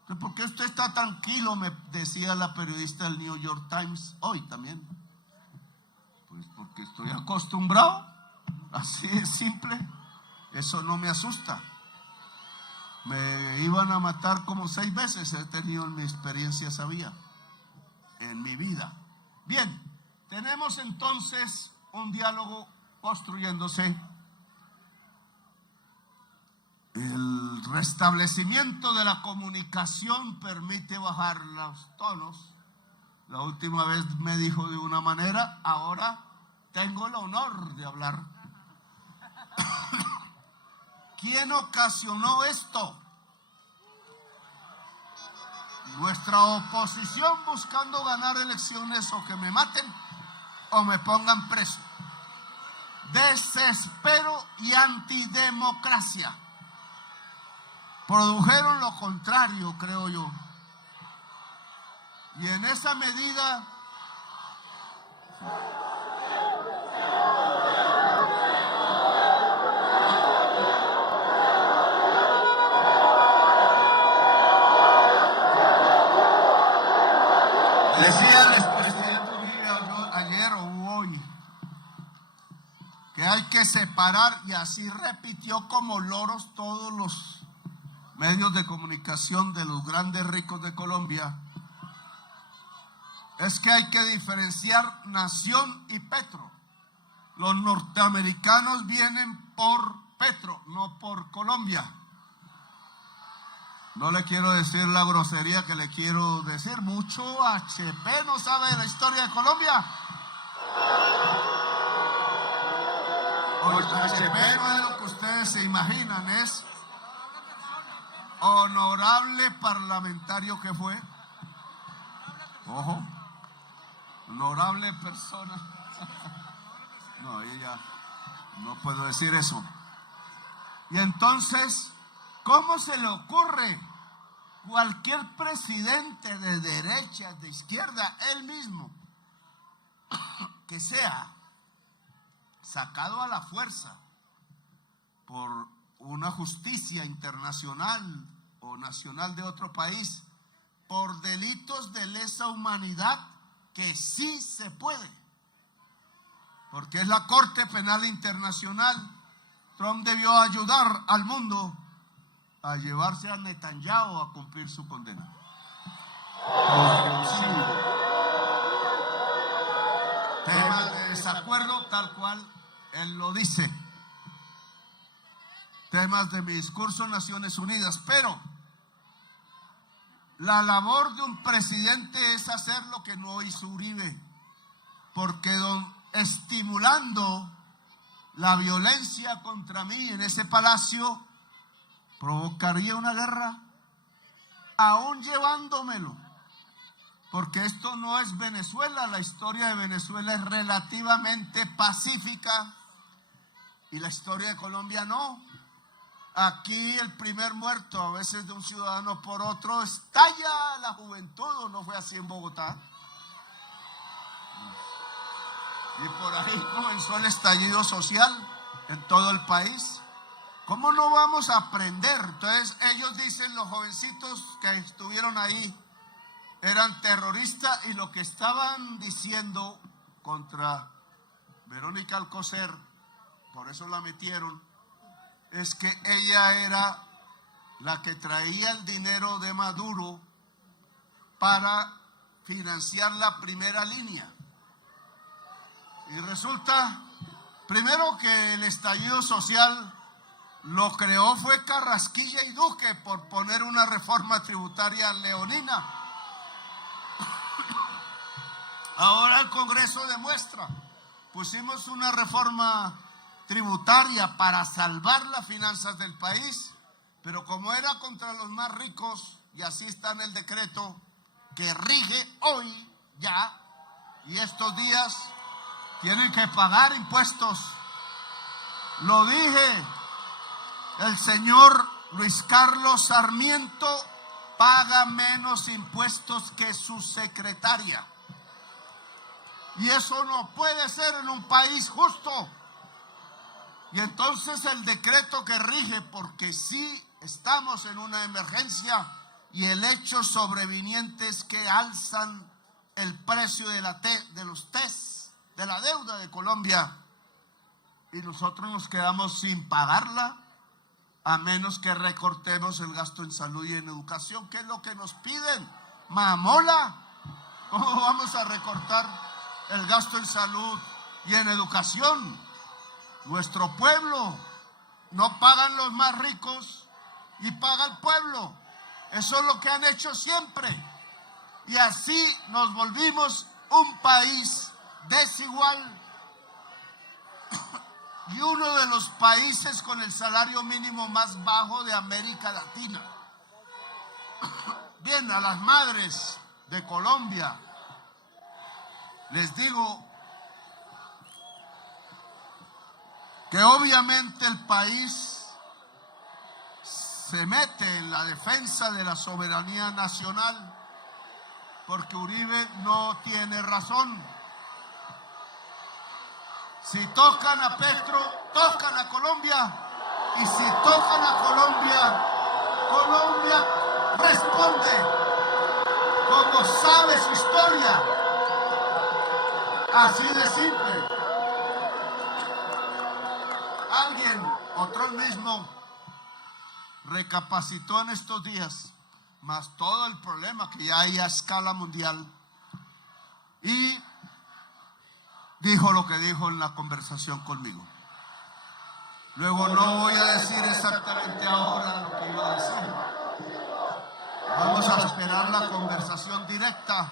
Entonces, ¿por qué usted está tranquilo?, me decía la periodista del New York Times hoy también. Pues porque estoy acostumbrado, así es simple. Eso no me asusta. Me iban a matar como 6 veces, he tenido en mi experiencia, sabía, en mi vida. Bien, tenemos entonces un diálogo construyéndose. El restablecimiento de la comunicación permite bajar los tonos. La última vez me dijo de una manera, ahora tengo el honor de hablar. ¿Quién ocasionó esto? Nuestra oposición buscando ganar elecciones, o que me maten o me pongan preso. Desespero y antidemocracia produjeron lo contrario, creo yo. Y en esa medida decía el expresidente ayer o hoy que hay que separar, y así repitió como loros todos los medios de comunicación de los grandes ricos de Colombia. Es que hay que diferenciar nación y petro. Los norteamericanos vienen por petro, no por Colombia. No le quiero decir la grosería que le quiero decir. Mucho HP no sabe de la historia de Colombia. HP no es lo que ustedes se imaginan, es honorable parlamentario que fue. Ojo, honorable persona. No, ella no puedo decir eso. Y entonces, ¿cómo se le ocurre? Cualquier presidente de derecha, de izquierda, él mismo, que sea sacado a la fuerza por una justicia internacional o nacional de otro país por delitos de lesa humanidad, que sí se puede, porque es la Corte Penal Internacional. Trump debió ayudar al mundo a llevarse a Netanyahu a cumplir su condena. Tema de desacuerdo, tal cual él lo dice. Temas de mi discurso en Naciones Unidas, pero la labor de un presidente es hacer lo que no hizo Uribe, porque estimulando la violencia contra mí en ese palacio provocaría una guerra, aún llevándomelo, porque esto no es Venezuela. La historia de Venezuela es relativamente pacífica y la historia de Colombia no. Aquí el primer muerto, a veces de un ciudadano por otro, estalla la juventud, ¿o no fue así en Bogotá? Y por ahí comenzó el estallido social en todo el país. ¿Cómo no vamos a aprender? Entonces ellos dicen, los jovencitos que estuvieron ahí eran terroristas, y lo que estaban diciendo contra Verónica Alcocer, por eso la metieron, es que ella era la que traía el dinero de Maduro para financiar la primera línea. Y resulta, primero, que el estallido social lo creó fue Carrasquilla y Duque por poner una reforma tributaria leonina. Ahora el Congreso demuestra, pusimos una reforma tributaria para salvar las finanzas del país, pero como era contra los más ricos, y así está en el decreto que rige hoy ya, y estos días tienen que pagar impuestos. Lo dije, el señor Luis Carlos Sarmiento paga menos impuestos que su secretaria. Y eso no puede ser en un país justo. Y entonces el decreto que rige, porque sí estamos en una emergencia, y el hecho sobreviniente es que alzan el precio de los TES, de la deuda de Colombia, y nosotros nos quedamos sin pagarla, a menos que recortemos el gasto en salud y en educación, que es lo que nos piden. Mamola, ¿cómo vamos a recortar el gasto en salud y en educación? Nuestro pueblo, no pagan los más ricos y paga el pueblo. Eso es lo que han hecho siempre. Y así nos volvimos un país desigual y uno de los países con el salario mínimo más bajo de América Latina. Bien, a las madres de Colombia les digo que obviamente el país se mete en la defensa de la soberanía nacional, porque Uribe no tiene razón. Si tocan a Petro, tocan a Colombia, y si tocan a Colombia, Colombia responde, como sabe su historia. Así de simple. Alguien, otro mismo, recapacitó en estos días, más todo el problema que ya hay a escala mundial, y dijo lo que dijo en la conversación conmigo. Luego no voy a decir exactamente ahora lo que iba a decir. Vamos a esperar la conversación directa.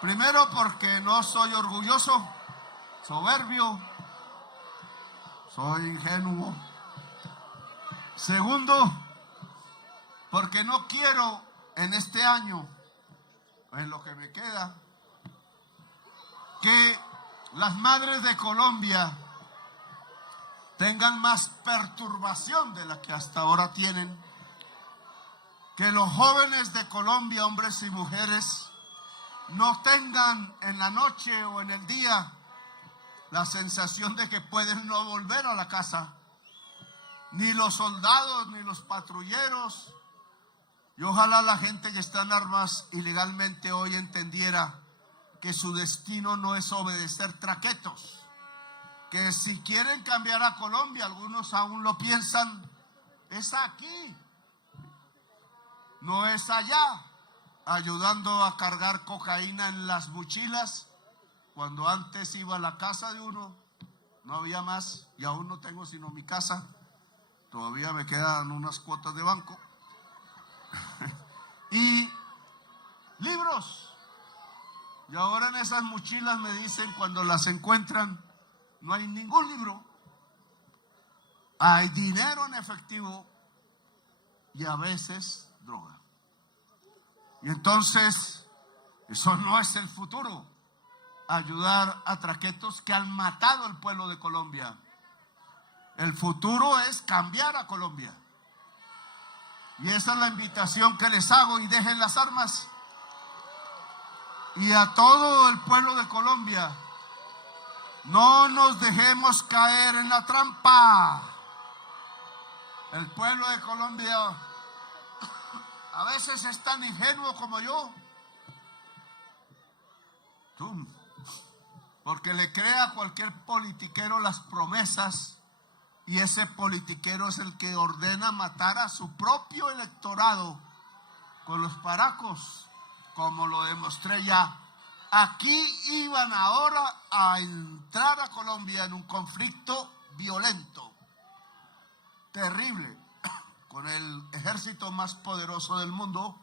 Primero, porque no soy orgulloso, soberbio, soy ingenuo. Segundo, porque no quiero en este año, en lo que me queda, que las madres de Colombia tengan más perturbación de la que hasta ahora tienen, que los jóvenes de Colombia, hombres y mujeres, no tengan en la noche o en el día la sensación de que pueden no volver a la casa, ni los soldados, ni los patrulleros. Y ojalá la gente que está en armas ilegalmente hoy entendiera que su destino no es obedecer traquetos, que si quieren cambiar a Colombia, algunos aún lo piensan, es aquí, no es allá, ayudando a cargar cocaína en las mochilas, cuando antes iba a la casa de uno, no había más, y aún no tengo sino mi casa, todavía me quedan unas cuotas de banco, y libros. Y ahora en esas mochilas me dicen, cuando las encuentran, no hay ningún libro. Hay dinero en efectivo y a veces droga. Y entonces, eso no es el futuro. Ayudar a traquetos que han matado al pueblo de Colombia. El futuro es cambiar a Colombia. Y esa es la invitación que les hago, y dejen las armas. Y a todo el pueblo de Colombia, no nos dejemos caer en la trampa. El pueblo de Colombia a veces es tan ingenuo como yo. Porque le crea a cualquier politiquero las promesas y ese politiquero es el que ordena matar a su propio electorado con los paracos, como lo demostré ya. Aquí iban ahora a entrar a Colombia en un conflicto violento, terrible, con el ejército más poderoso del mundo,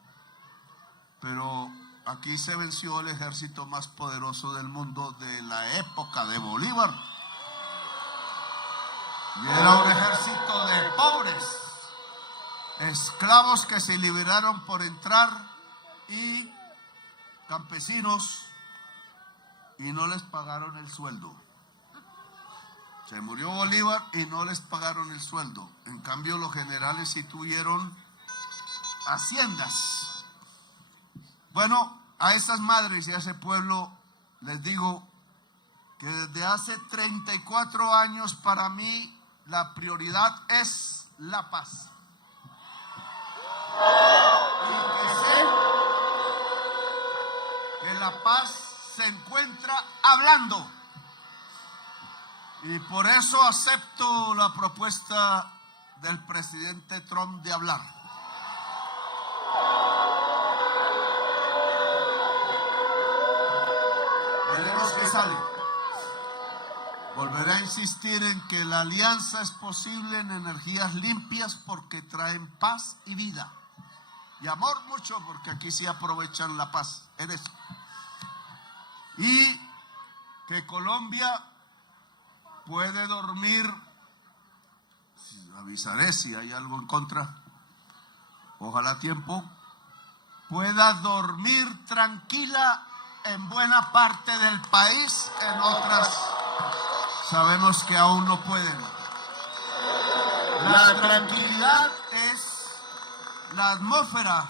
pero aquí se venció el ejército más poderoso del mundo de la época de Bolívar. Y era un ejército de pobres, esclavos que se liberaron por entrar y campesinos y no les pagaron el sueldo. Se murió Bolívar y no les pagaron el sueldo. En cambio, los generales sí tuvieron haciendas. Bueno, a esas madres y a ese pueblo les digo que desde hace 34 años para mí la prioridad es la paz. Y que sé que la paz se encuentra hablando. Y por eso acepto la propuesta del presidente Trump de hablar. Veremos qué sale. Volveré a insistir en que la alianza es posible en energías limpias porque traen paz y vida. Y amor mucho, porque aquí sí aprovechan la paz en eso. Y que Colombia puede dormir, avisaré si hay algo en contra, ojalá a tiempo, pueda dormir tranquila en buena parte del país, en otras sabemos que aún no pueden. La tranquilidad es la atmósfera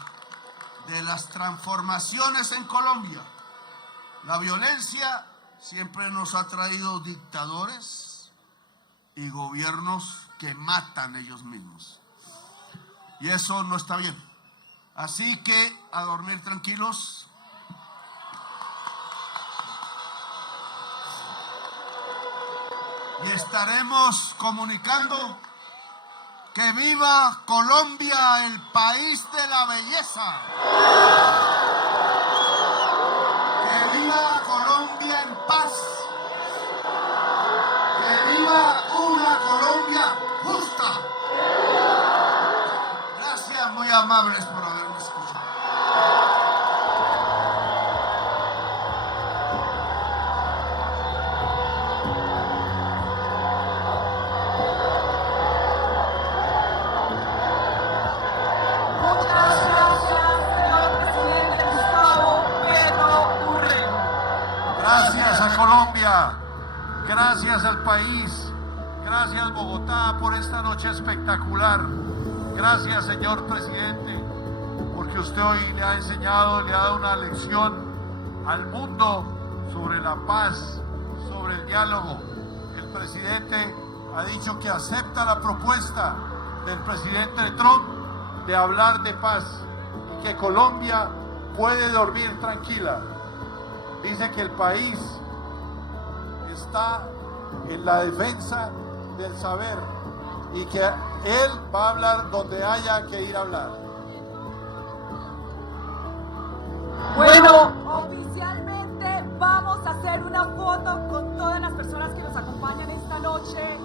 de las transformaciones en Colombia. La violencia siempre nos ha traído dictadores y gobiernos que matan ellos mismos. Y eso no está bien. Así que a dormir tranquilos. Y estaremos comunicando que viva Colombia, el país de la belleza. Que viva Colombia en paz. Que viva una Colombia justa. Gracias, muy amables por haberme escuchado. Gracias a Colombia, gracias al país, gracias Bogotá por esta noche espectacular. Gracias, señor presidente, porque usted hoy le ha enseñado, le ha dado una lección al mundo sobre la paz, sobre el diálogo. El presidente ha dicho que acepta la propuesta del presidente Trump de hablar de paz y que Colombia puede dormir tranquila. Dice que el país está en la defensa del saber y que él va a hablar donde haya que ir a hablar. Bueno, oficialmente vamos a hacer una foto con todas las personas que nos acompañan esta noche.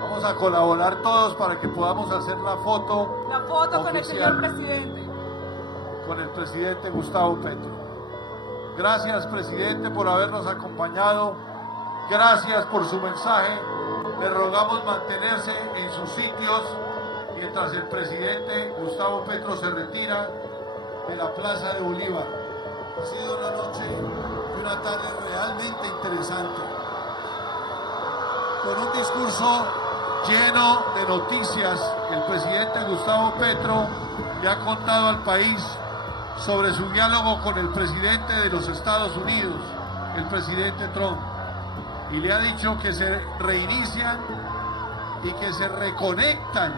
Vamos a colaborar todos para que podamos hacer la foto. La foto con el oficial señor presidente. con el presidente Gustavo Petro. Gracias, presidente, por habernos acompañado. Gracias por su mensaje. Le rogamos mantenerse en sus sitios mientras el presidente Gustavo Petro se retira de la Plaza de Bolívar. Ha sido una noche y una tarde realmente interesante, con un discurso lleno de noticias. El presidente Gustavo Petro le ha contado al país sobre su diálogo con el presidente de los Estados Unidos, el presidente Trump. y le ha dicho que se reinician y que se reconectan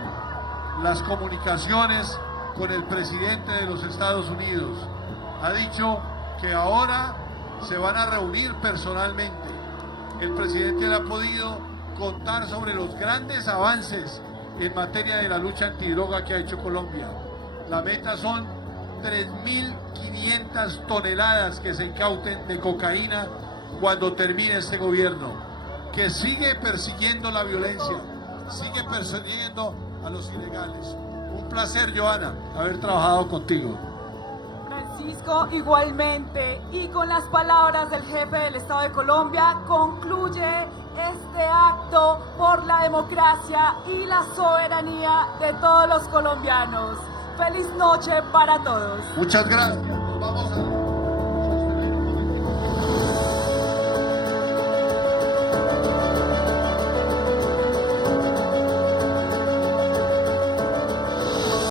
las comunicaciones con el presidente de los Estados Unidos. Ha dicho que ahora se van a reunir personalmente. El presidente le ha podido contar sobre los grandes avances en materia de la lucha antidroga que ha hecho Colombia. La meta son 3.500 toneladas que se incauten de cocaína cuando termine este gobierno, que sigue persiguiendo la violencia, sigue persiguiendo a los ilegales. Un placer, Johanna, haber trabajado contigo. Francisco, igualmente, y con las palabras del jefe del Estado de Colombia, concluye este acto por la democracia y la soberanía de todos los colombianos. Feliz noche para todos. Muchas gracias. Nos vamos a...